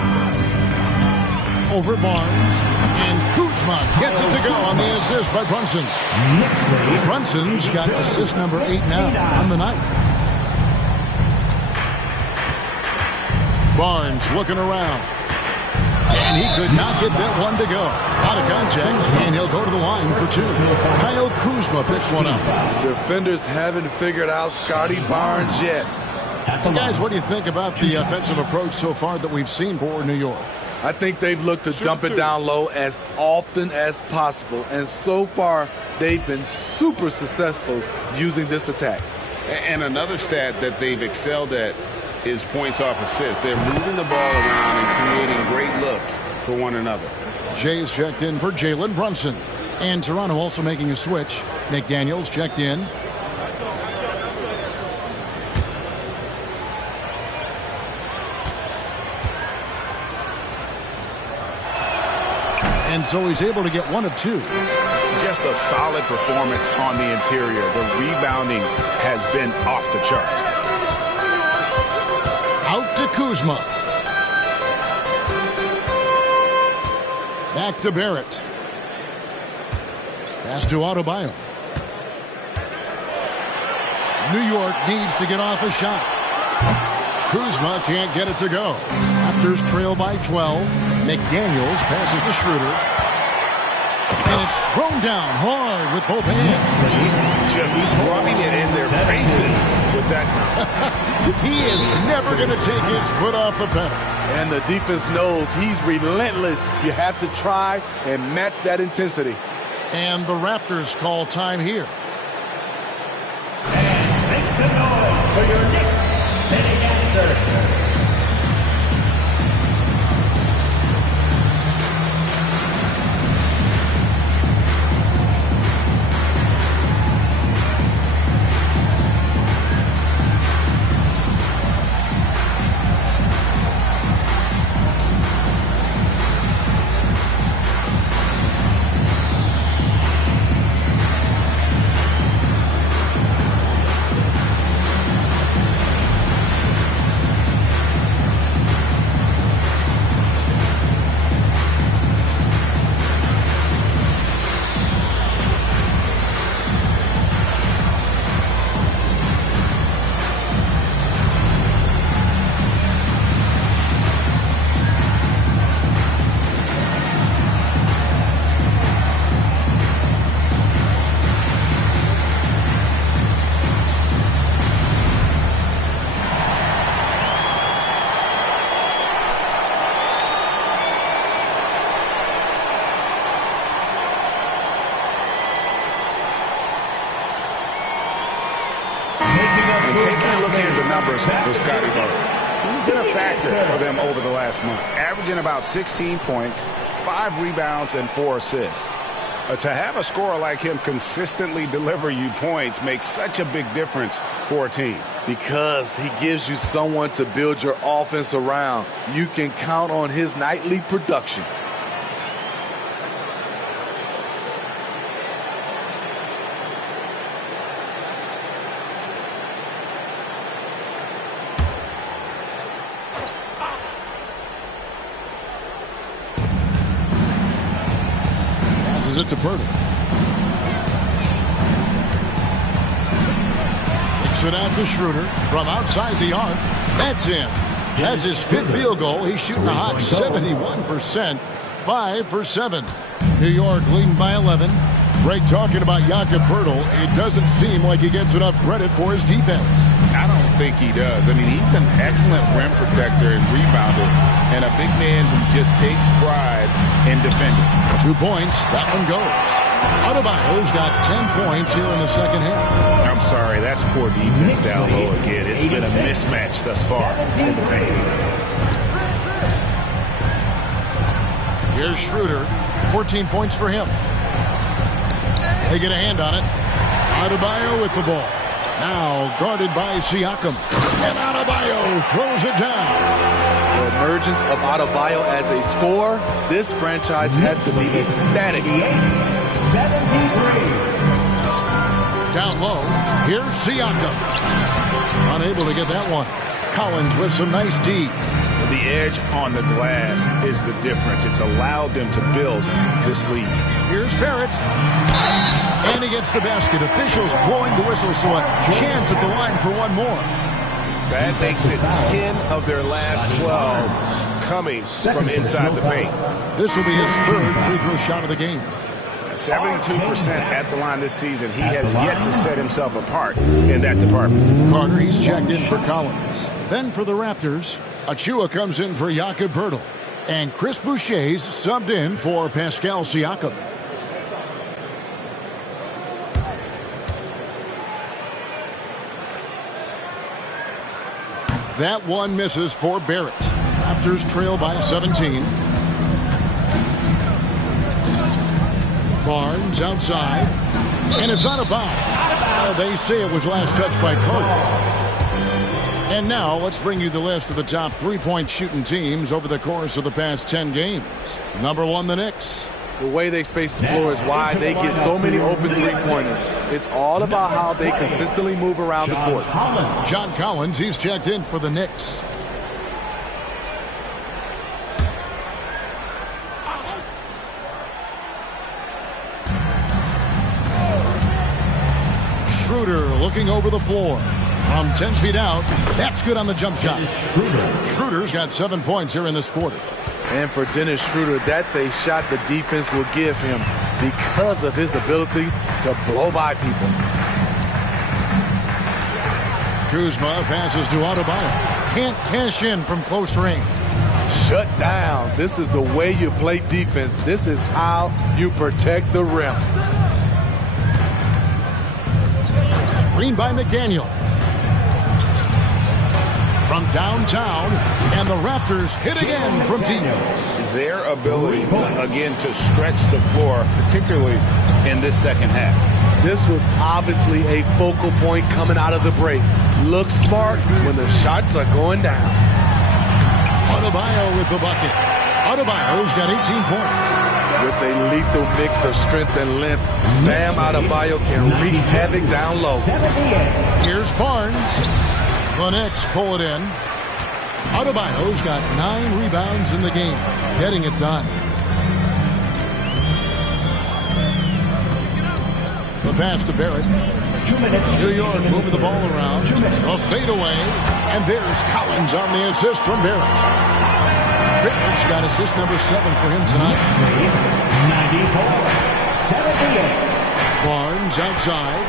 Over Barnes. And Kuzma gets it to go on the assist by Brunson. Brunson's got assist number 8 now on the night. Barnes looking around. And he could not get that one to go. Out of contact, and he'll go to the line for 2. Kyle Kuzma picks one up. Defenders haven't figured out Scotty Barnes yet. Well, guys, what do you think about the offensive approach so far that we've seen for New York? I think they've looked to dump it down low as often as possible. And so far, they've been super successful using this attack. And another stat that they've excelled at is points off assists. They're moving the ball around and creating great looks for one another. Jay's checked in for Jalen Brunson. And Toronto also making a switch. McDaniels checked in. And so he's able to get 1 of 2. Just a solid performance on the interior. The rebounding has been off the charts. Out to Kuzma. Back to Barrett. Pass to Adebayo. New York needs to get off a shot. Kuzma can't get it to go. Raptors trail by 12. McDaniels passes to Schroeder. And it's thrown down hard with both hands. Just rubbing it in their faces with that. He is never going to take his foot off the pedal. And the defense knows he's relentless. You have to try and match that intensity. And the Raptors call time here. And make some noise for your Knicks sitting answer. For Scotty Barnes. He's been a factor for them over the last month, averaging about 16 points, 5 rebounds, and 4 assists. To have a scorer like him consistently deliver you points makes such a big difference for a team. Because he gives you someone to build your offense around. You can count on his nightly production. it to Purtle. Kicks it out to Schroeder from outside the arc. That's in. That's his 5th field goal. He's shooting a hot 71%. 5 for 7. New York leading by 11. Greg talking about Jakob Poeltl. It doesn't seem like he gets enough credit for his defense. I don't think he does. I mean, he's an excellent rim protector and rebounder, and a big man who just takes pride in defending. 2 points. That one goes. Adebayo's got 10 points here in the second half. I'm sorry, that's poor defense down low again. It's been a mismatch thus far in the paint. Here's Schroeder. 14 points for him. They get a hand on it. Adebayo with the ball. Now guarded by Siakam. And Adebayo throws it down. The emergence of Adebayo as a scorer, this franchise has to be ecstatic. 73. Down low. Here's Siakam. Unable to get that one. Collins with some nice D. The edge on the glass is the difference. It's allowed them to build this lead. Here's Barrett. And he gets the basket. Officials blowing the whistle, so a chance at the line for one more. That makes it 10 of their last 12 coming from inside the paint. This will be his 3rd free throw shot of the game. 72% at the line this season. He has yet to set himself apart in that department. Carter, he's checked in for Collins. Then for the Raptors, Achua comes in for Jakob Poeltl. And Chris Boucher's subbed in for Pascal Siakam. That one misses for Barrett. Raptors trail by 17. Barnes outside. And it's out of bounds. They say it was last touched by Carter. And now let's bring you the list of the top 3-point shooting teams over the course of the past 10 games. Number 1, the Knicks. The way they space the floor is why they get so many open three-pointers. It's all about how they consistently move around the court. John Collins, he's checked in for the Knicks. Schroeder looking over the floor. From 10 feet out, that's good on the jump shot. Schroeder's got 7 points here in this quarter. And for Dennis Schroeder, that's a shot the defense will give him because of his ability to blow by people. Kuzma passes to Adebayo. Can't cash in from close range. Shut down. This is the way you play defense. This is how you protect the rim. Screen by McDaniel. From downtown, and the Raptors hit again from deep. Their ability, again, to stretch the floor, particularly in this second half. This was obviously a focal point coming out of the break. Look smart when the shots are going down. Adebayo with the bucket. Adebayo's got 18 points. With a lethal mix of strength and length, Bam Adebayo can wreak havoc down low. Here's Barnes. The Knicks pull it in. Adebayo's got 9 rebounds in the game, getting it done. The pass to Barrett. New York moving the ball around. A fadeaway, and there's Collins on the assist from Barrett. Barrett's got assist number 7 for him tonight. 94-78. Barnes outside.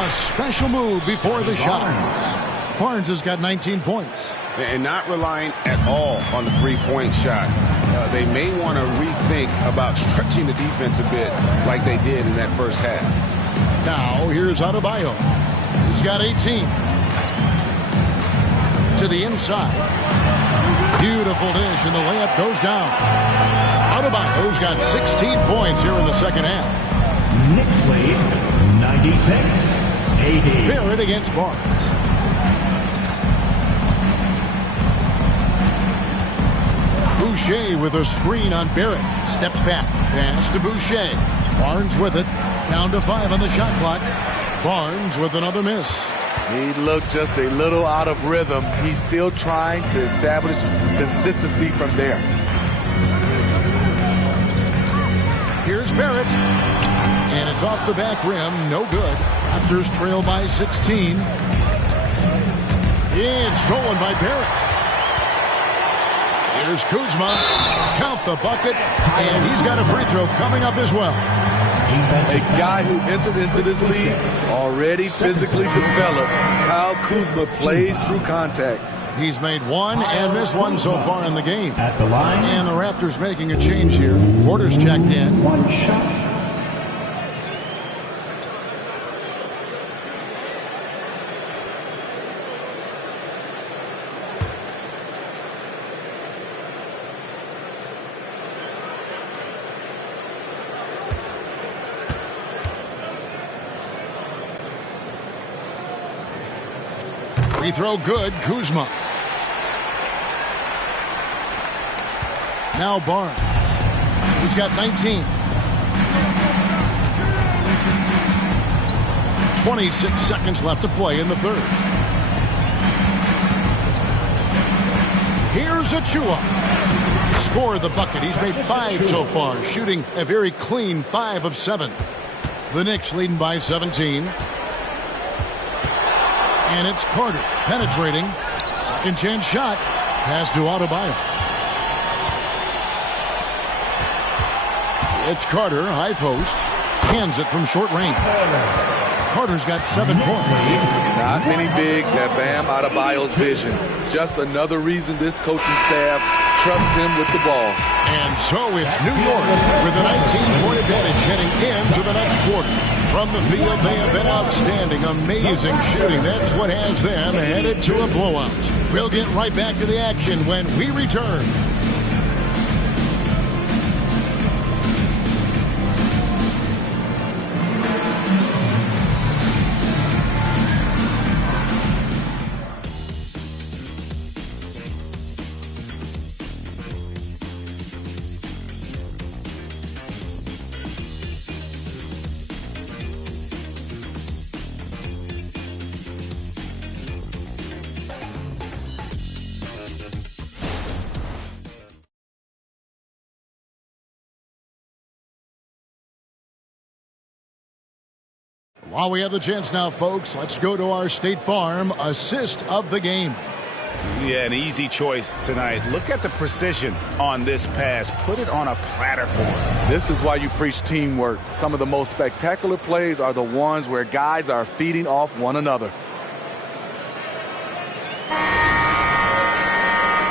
A special move before the shot. Barnes has got 19 points. And not relying at all on the three-point shot. They may want to rethink about stretching the defense a bit like they did in that first half. Now, here's Adebayo. He's got 18. To the inside. Beautiful dish, and the layup goes down. Adebayo's got 16 points here in the second half. Knicks lead 96-80. Barrett against Barnes. Boucher with a screen on Barrett. Steps back. Pass to Boucher. Barnes with it. Down to 5 on the shot clock. Barnes with another miss. He looked just a little out of rhythm. He's still trying to establish consistency from there. It's off the back rim. No good. Raptors trail by 16. It's stolen by Barrett. Here's Kuzma. Count the bucket. And he's got a free throw coming up as well. A guy who entered into this league already physically developed. Kyle Kuzma plays through contact. He's made one and missed one so far in the game. At the line. And the Raptors making a change here. Porter's checked in. One shot. Free throw good. Kuzma. Now Barnes. He's got 19. 26 seconds left to play in the third. Here's Achua. Scored the bucket. He's made 5 so far, shooting a very clean 5 of 7. The Knicks leading by 17. And it's Carter penetrating. Second chance shot. Pass to Adebayo. It's Carter, high post. Hands it from short range. Carter's got 7 points. Not many bigs have Bam Adebayo's vision. Just another reason this coaching staff trusts him with the ball. And so it's New York with a 19-point advantage heading into the next quarter. From the field, they have been outstanding. Amazing shooting. That's what has them headed to a blowout. We'll get right back to the action when we return. While we have the chance now, folks, let's go to our State Farm assist of the game. Yeah, an easy choice tonight. Look at the precision on this pass. Put it on a platter for him. This is why you preach teamwork. Some of the most spectacular plays are the ones where guys are feeding off one another.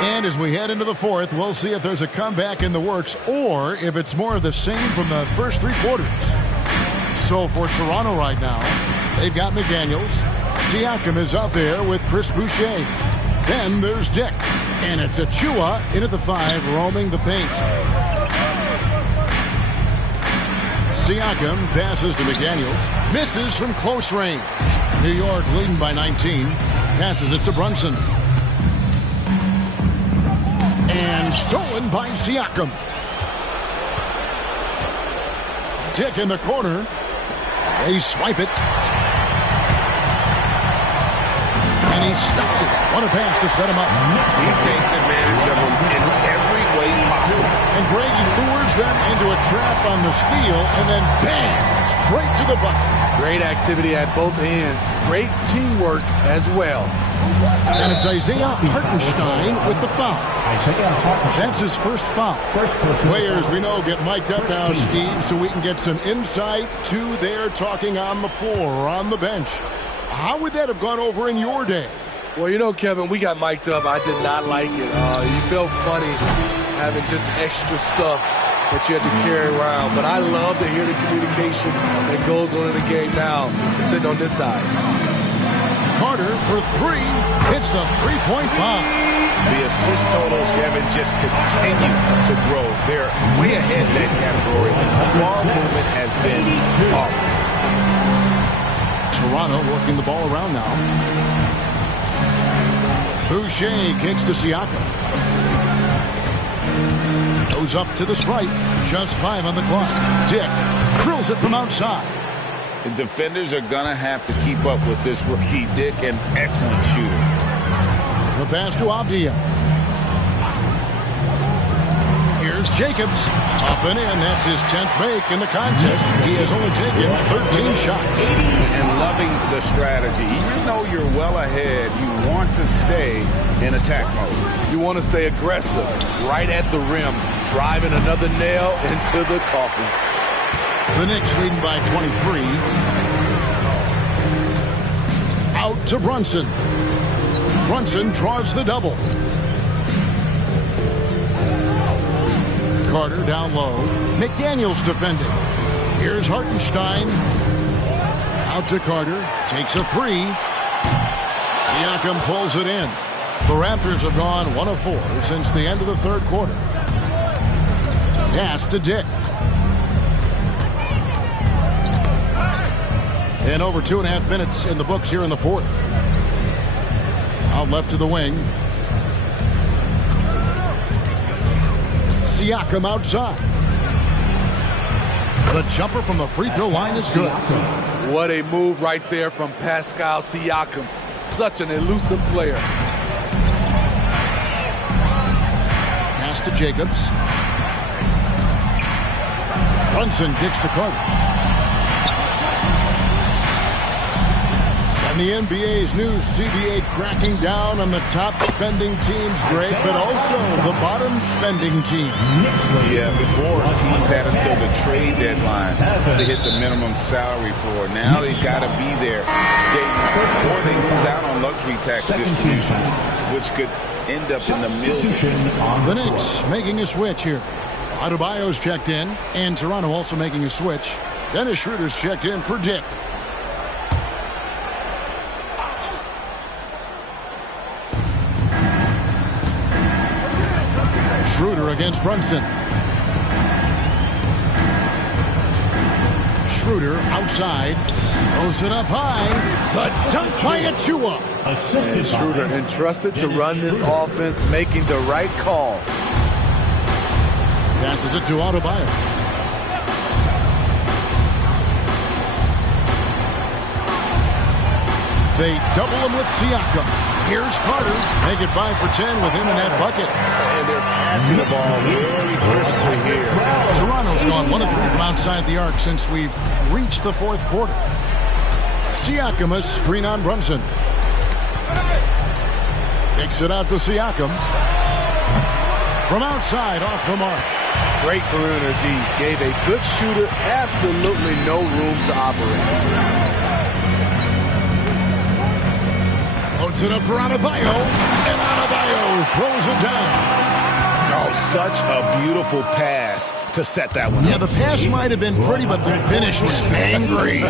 And as we head into the fourth, we'll see if there's a comeback in the works or if it's more of the same from the first 3 quarters. So for Toronto right now, they've got McDaniels. Siakam is out there with Chris Boucher. Then there's Dick. And it's Achua in at the 5, roaming the paint. Siakam passes to McDaniels. Misses from close range. New York leading by 19. Passes it to Brunson. And stolen by Siakam. Dick in the corner. They swipe it. And he stuffs it. What a pass to set him up. He takes advantage of him in every way possible. And Grady lures them into a trap on the steal, and then bam, straight to the bucket. Great activity at both ends. Great teamwork as well. And it's Isaiah Hartenstein with the foul. That's his first foul. Players we know get mic'd up now, Steve, so we can get some insight to their talking on the floor or on the bench. How would that have gone over in your day? Well, you know, Kevin, we got mic'd up. I did not like it. You felt funny having just extra stuff that you had to carry around. But I love to hear the communication that goes on in the game now, sitting on this side. Carter for 3 hits the 3-point bomb. The assist totals, Kevin, just continue to grow. They're way ahead in that category. Ball movement has been flawless. Toronto working the ball around now. Boucher kicks to Siakam. Goes up to the stripe. Just 5 on the clock. Dick drills it from outside. The defenders are going to have to keep up with this rookie. Dick, an excellent shooter. The pass to Avdia. Here's Jacobs. Up and in. That's his 10th make in the contest. He has only taken 13 shots. And loving the strategy. Even though you're well ahead, you want to stay in attack mode. You want to stay aggressive, right at the rim, driving another nail into the coffin. The Knicks leading by 23. Out to Brunson. Brunson draws the double. Carter down low. McDaniels defending. Here's Hartenstein. Out to Carter. Takes a three. Siakam pulls it in. The Raptors have gone 1 of 4 since the end of the third quarter. Pass to Dick. And over 2.5 minutes in the books here in the fourth. Out left to the wing. Siakam outside. The jumper from the free throw line is good. What a move right there from Pascal Siakam. Such an elusive player. Pass to Jacobs. Brunson kicks to Carter. And the NBA's new CBA cracking down on the top spending teams, Greg, but also the bottom spending teams. Yeah, before teams had until the trade deadline to hit the minimum salary floor. Now they've got to be there. Or they lose out on luxury tax distributions, which could end up in the millions. The Knicks making a switch here. Adebayo's checked in, and Toronto also making a switch. Dennis Schroeder's checked in for Dick. Schroeder against Brunson. Schroeder outside. Throws it up high. The dunk by Achua. And Schroeder entrusted to run this offense, making the right call. Passes it to Adebayo. They double him with Siakam. Here's Carter. Make it 5 for 10 with him in that bucket. And they're passing the ball very crisply here. Toronto's gone 1 of 3 from outside the arc since we've reached the fourth quarter. Siakam a screen on Brunson. Kicks it out to Siakam. From outside, off the mark. Great perimeter D. Gave a good shooter absolutely no room to operate. Loads it up for Adebayo, and Adebayo throws it down. Oh, such a beautiful pass to set that one up. Yeah, the pass might have been pretty, but the finish was angry.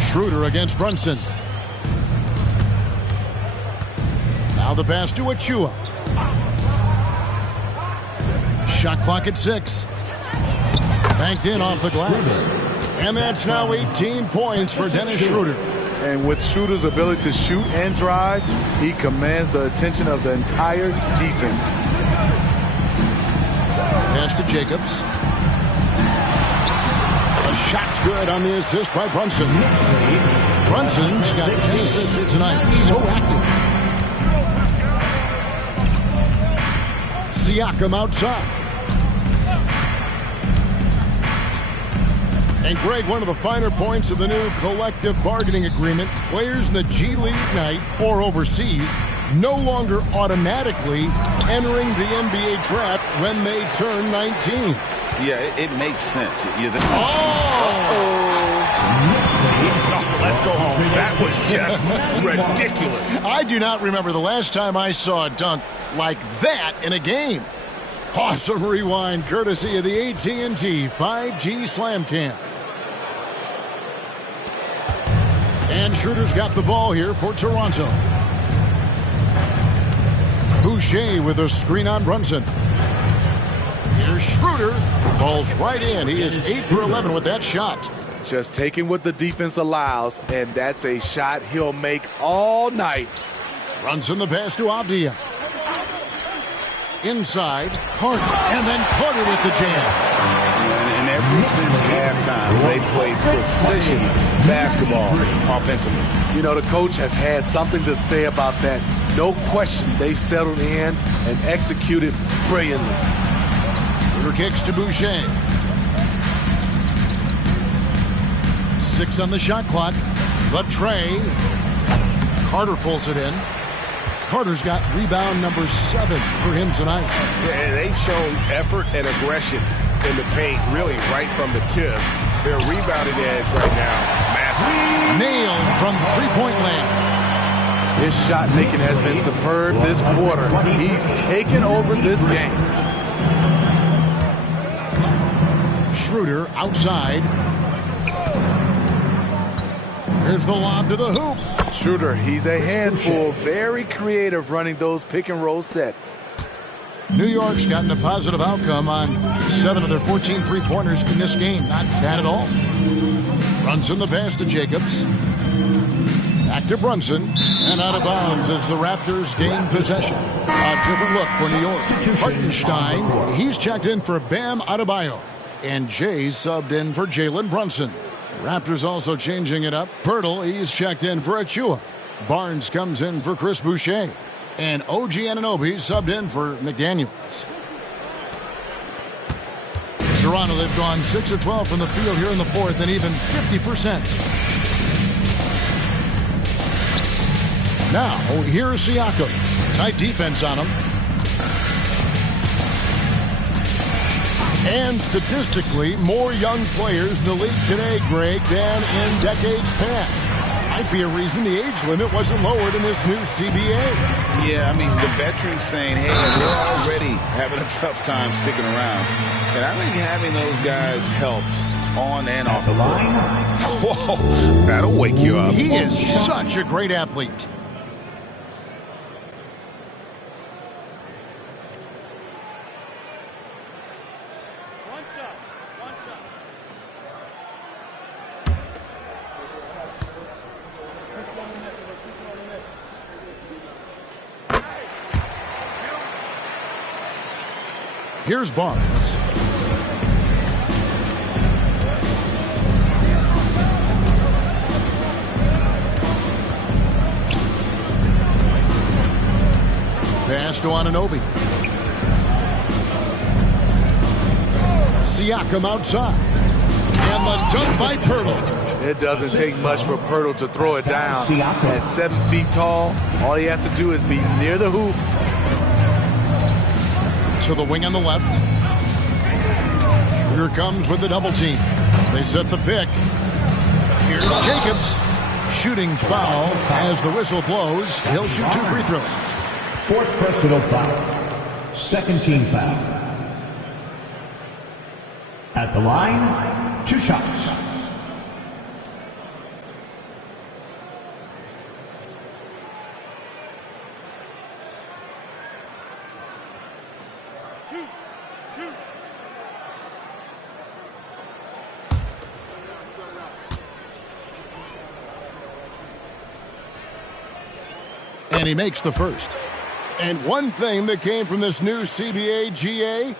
Schroeder against Brunson. Now the pass to Achua. Shot clock at 6. Banked in off the glass. And that's now 18 points for Dennis Schroeder. And with Schroeder's ability to shoot and drive, he commands the attention of the entire defense. Pass to Jacobs. The shot's good on the assist by Brunson. Brunson's got 10 assists here tonight. So active. Siakam outside. And Greg, one of the finer points of the new collective bargaining agreement, players in the G League Ignite or overseas no longer automatically entering the NBA draft when they turn 19. Yeah, it makes sense. Let's go home. That was just ridiculous. I do not remember the last time I saw a dunk like that in a game. Awesome rewind courtesy of the AT&T 5G Slam Cam. And Schroeder's got the ball here for Toronto. Boucher with a screen on Brunson. Here's Schroeder. Falls right in. He is 8 for 11 with that shot. Just taking what the defense allows, and that's a shot he'll make all night. Brunson the pass to Avdia. Inside, Carter. And then Carter with the jam. And ever since halftime, they played precision basketball offensively. You know, the coach has had something to say about that. No question, they've settled in and executed brilliantly. Schroeder kicks to Boucher. 6 on the shot clock. The tray. Carter pulls it in. Carter's got rebound number 7 for him tonight. Yeah, they've shown effort and aggression in the paint, really right from the tip. Their rebounding edge right now, massive. Nailed from three-point land. His shot making has been superb this quarter. He's taken over this game. Schroeder outside. Here's the lob to the hoop. Schroeder, he's a handful. Very creative running those pick and roll sets. New York's gotten a positive outcome on 7 of their 14 three-pointers in this game. Not bad at all. Brunson the pass to Jacobs. Back to Brunson. And out of bounds as the Raptors gain possession. A different look for New York. Hartenstein, he's checked in for Bam Adebayo. And Jay's subbed in for Jalen Brunson. Raptors also changing it up. Pirtle, he's checked in for Achua. Barnes comes in for Chris Boucher. And OG Anunoby subbed in for McDaniels. Toronto, they've gone 6 of 12 from the field here in the fourth and even 50%. Now, here's Siakam. Tight defense on him. And statistically, more young players in the league today, Greg, than in decades past. Might be a reason the age limit wasn't lowered in this new CBA. Yeah, I mean, the veterans saying, hey, we're already having a tough time sticking around. And I think having those guys helps on and off the line. Whoa, that'll wake you up. He is such a great athlete. Here's Barnes. Pass to Anunoby. Siakam outside. And the dunk by Pirtle. It doesn't take much for Pirtle to throw it down. At 7 feet tall, all he has to do is be near the hoop. To the wing on the left. Schroeder comes with the double team. They set the pick. Here's Jacobs. Shooting foul as the whistle blows. He'll shoot 2 free throws. 4th personal foul. 2nd team foul. At the line, 2 shots. And he makes the first. And one thing that came from this new CBA GA,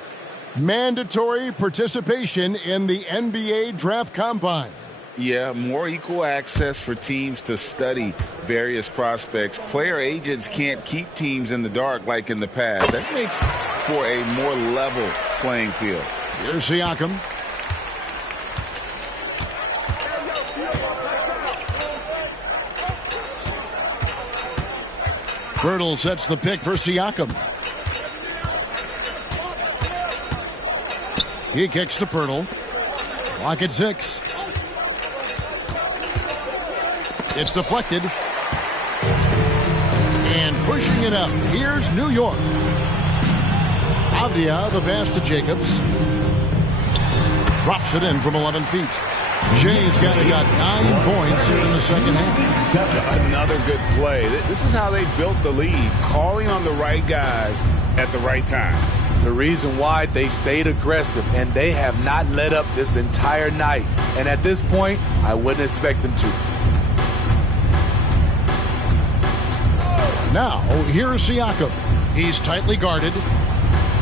mandatory participation in the NBA Draft Combine. Yeah, more equal access for teams to study various prospects. Player agents can't keep teams in the dark like in the past. That makes for a more level playing field. Here's Siakam. Pirtle sets the pick for Siakam. He kicks to Pirtle. Clock at 6. It's deflected. And pushing it up. Here's New York. Avdia, the pass to Jacobs. Drops it in from 11 feet. Jay's got 9 points here in the second half. Another good play. This is how they built the lead, calling on the right guys at the right time. The reason why they stayed aggressive, and they have not let up this entire night. And at this point, I wouldn't expect them to. Now, here's Siakam. He's tightly guarded.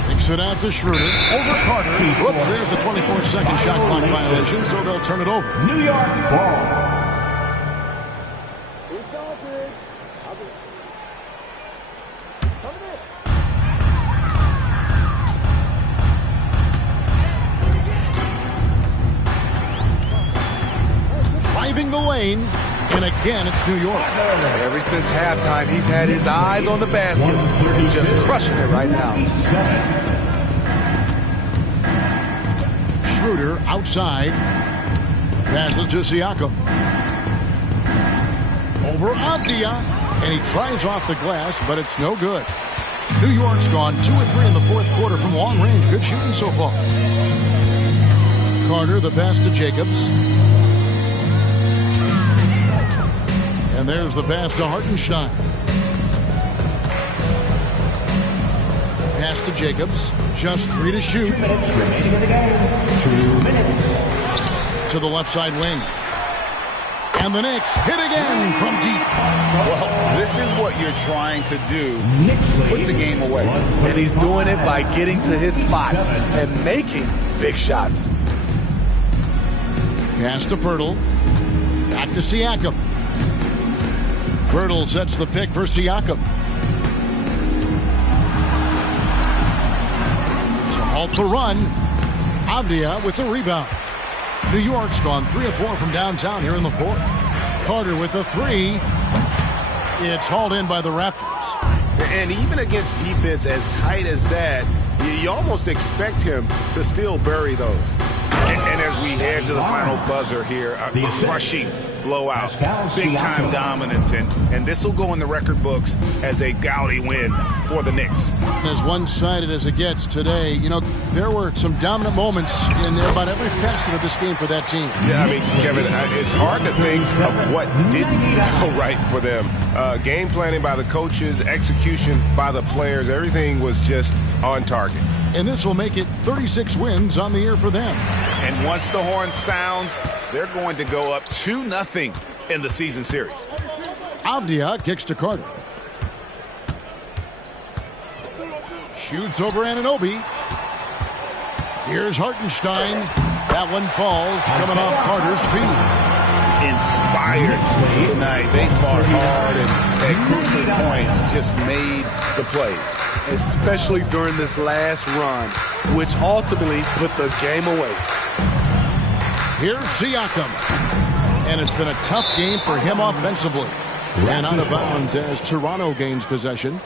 Kicks it out to Schroeder. Over Carter. Whoops, there's the 24-second shot clock violation, so they'll turn it over. New York ball. lane, and again it's New York. Ever since halftime, he's had his eyes on the basket. He's just crushing it right now. Schroeder outside. Passes to Siakam. Over Avdia. And he tries off the glass, but it's no good. New York's gone 2 of 3 in the fourth quarter from long range. Good shooting so far. Carter, the pass to Jacobs. And there's the pass to Hartenstein. Pass to Jacobs. Just 3 to shoot. 2 minutes remaining in the game. 2 minutes. To the left side wing. And the Knicks hit again from deep. Well, this is what you're trying to do. Put the game away. And he's doing it by getting to his spots and making big shots. Pass to Pirtle. Back to Siakam. Pirtle sets the pick for Siakam. To halt the run. Avdia with the rebound. New York's gone 3 of 4 from downtown here in the fourth. Carter with the 3. It's hauled in by the Raptors. And even against defense as tight as that, you almost expect him to still bury those. And as we head to the final buzzer here, a crushing blowout, big-time dominance, and this will go in the record books as a gaudy win for the Knicks. As one-sided as it gets today, you know, there were some dominant moments in about every facet of this game for that team. Yeah, I mean, Kevin, it's hard to think of what didn't go right for them. Game planning by the coaches, execution by the players, everything was just on target. And this will make it 36 wins on the year for them. And once the horn sounds, they're going to go up 2-0 in the season series. Avdia kicks to Carter. Shoots over Anunoby. Here's Hartenstein. That one falls, coming off Carter's feet. Inspired tonight. They fought hard and at crucial points just made the plays. Especially during this last run, which ultimately put the game away. Here's Siakam. And it's been a tough game for him offensively. And out of bounds as Toronto gains possession.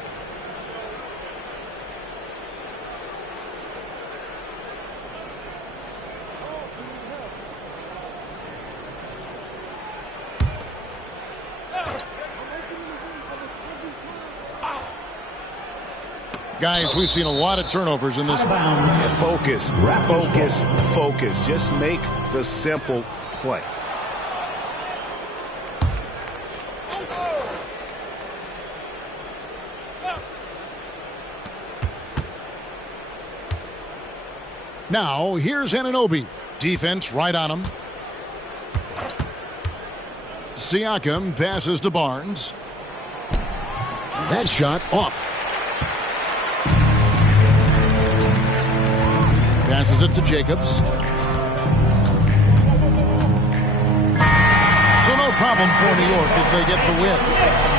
Guys, we've seen a lot of turnovers in this one. Focus, focus, focus. Just make the simple play. Now, here's Anunoby. Defense right on him. Siakam passes to Barnes. That shot off. Passes it to Jacobs. So no problem for New York as they get the win.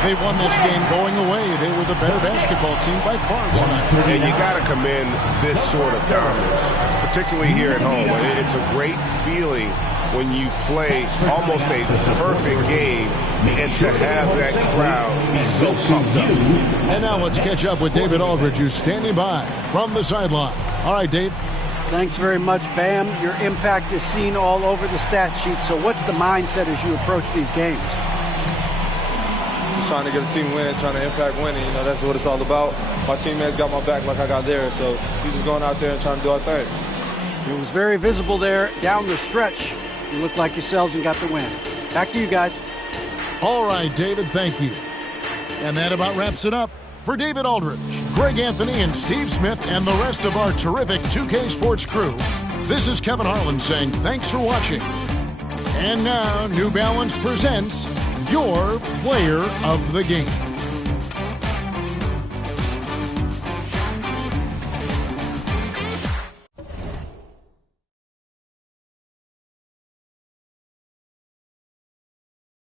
They won this game going away. They were the better basketball team by far tonight. And you got to commend this sort of dominance, particularly here at home. It's a great feeling when you play almost a perfect game and to have that crowd be so pumped up. And now let's catch up with David Aldridge, who's standing by from the sideline. All right, Dave. Thanks very much, Bam. Your impact is seen all over the stat sheet. So what's the mindset as you approach these games? Just trying to get a team win, trying to impact winning. You know, that's what it's all about. My teammates got my back like I got theirs. So he's just going out there and trying to do our thing. It was very visible there down the stretch. You looked like yourselves and got the win. Back to you guys. All right, David, thank you. And that about wraps it up. For David Aldridge, Greg Anthony, and Steve Smith, and the rest of our terrific 2K Sports crew, this is Kevin Harlan saying thanks for watching. And now, New Balance presents your Player of the Game.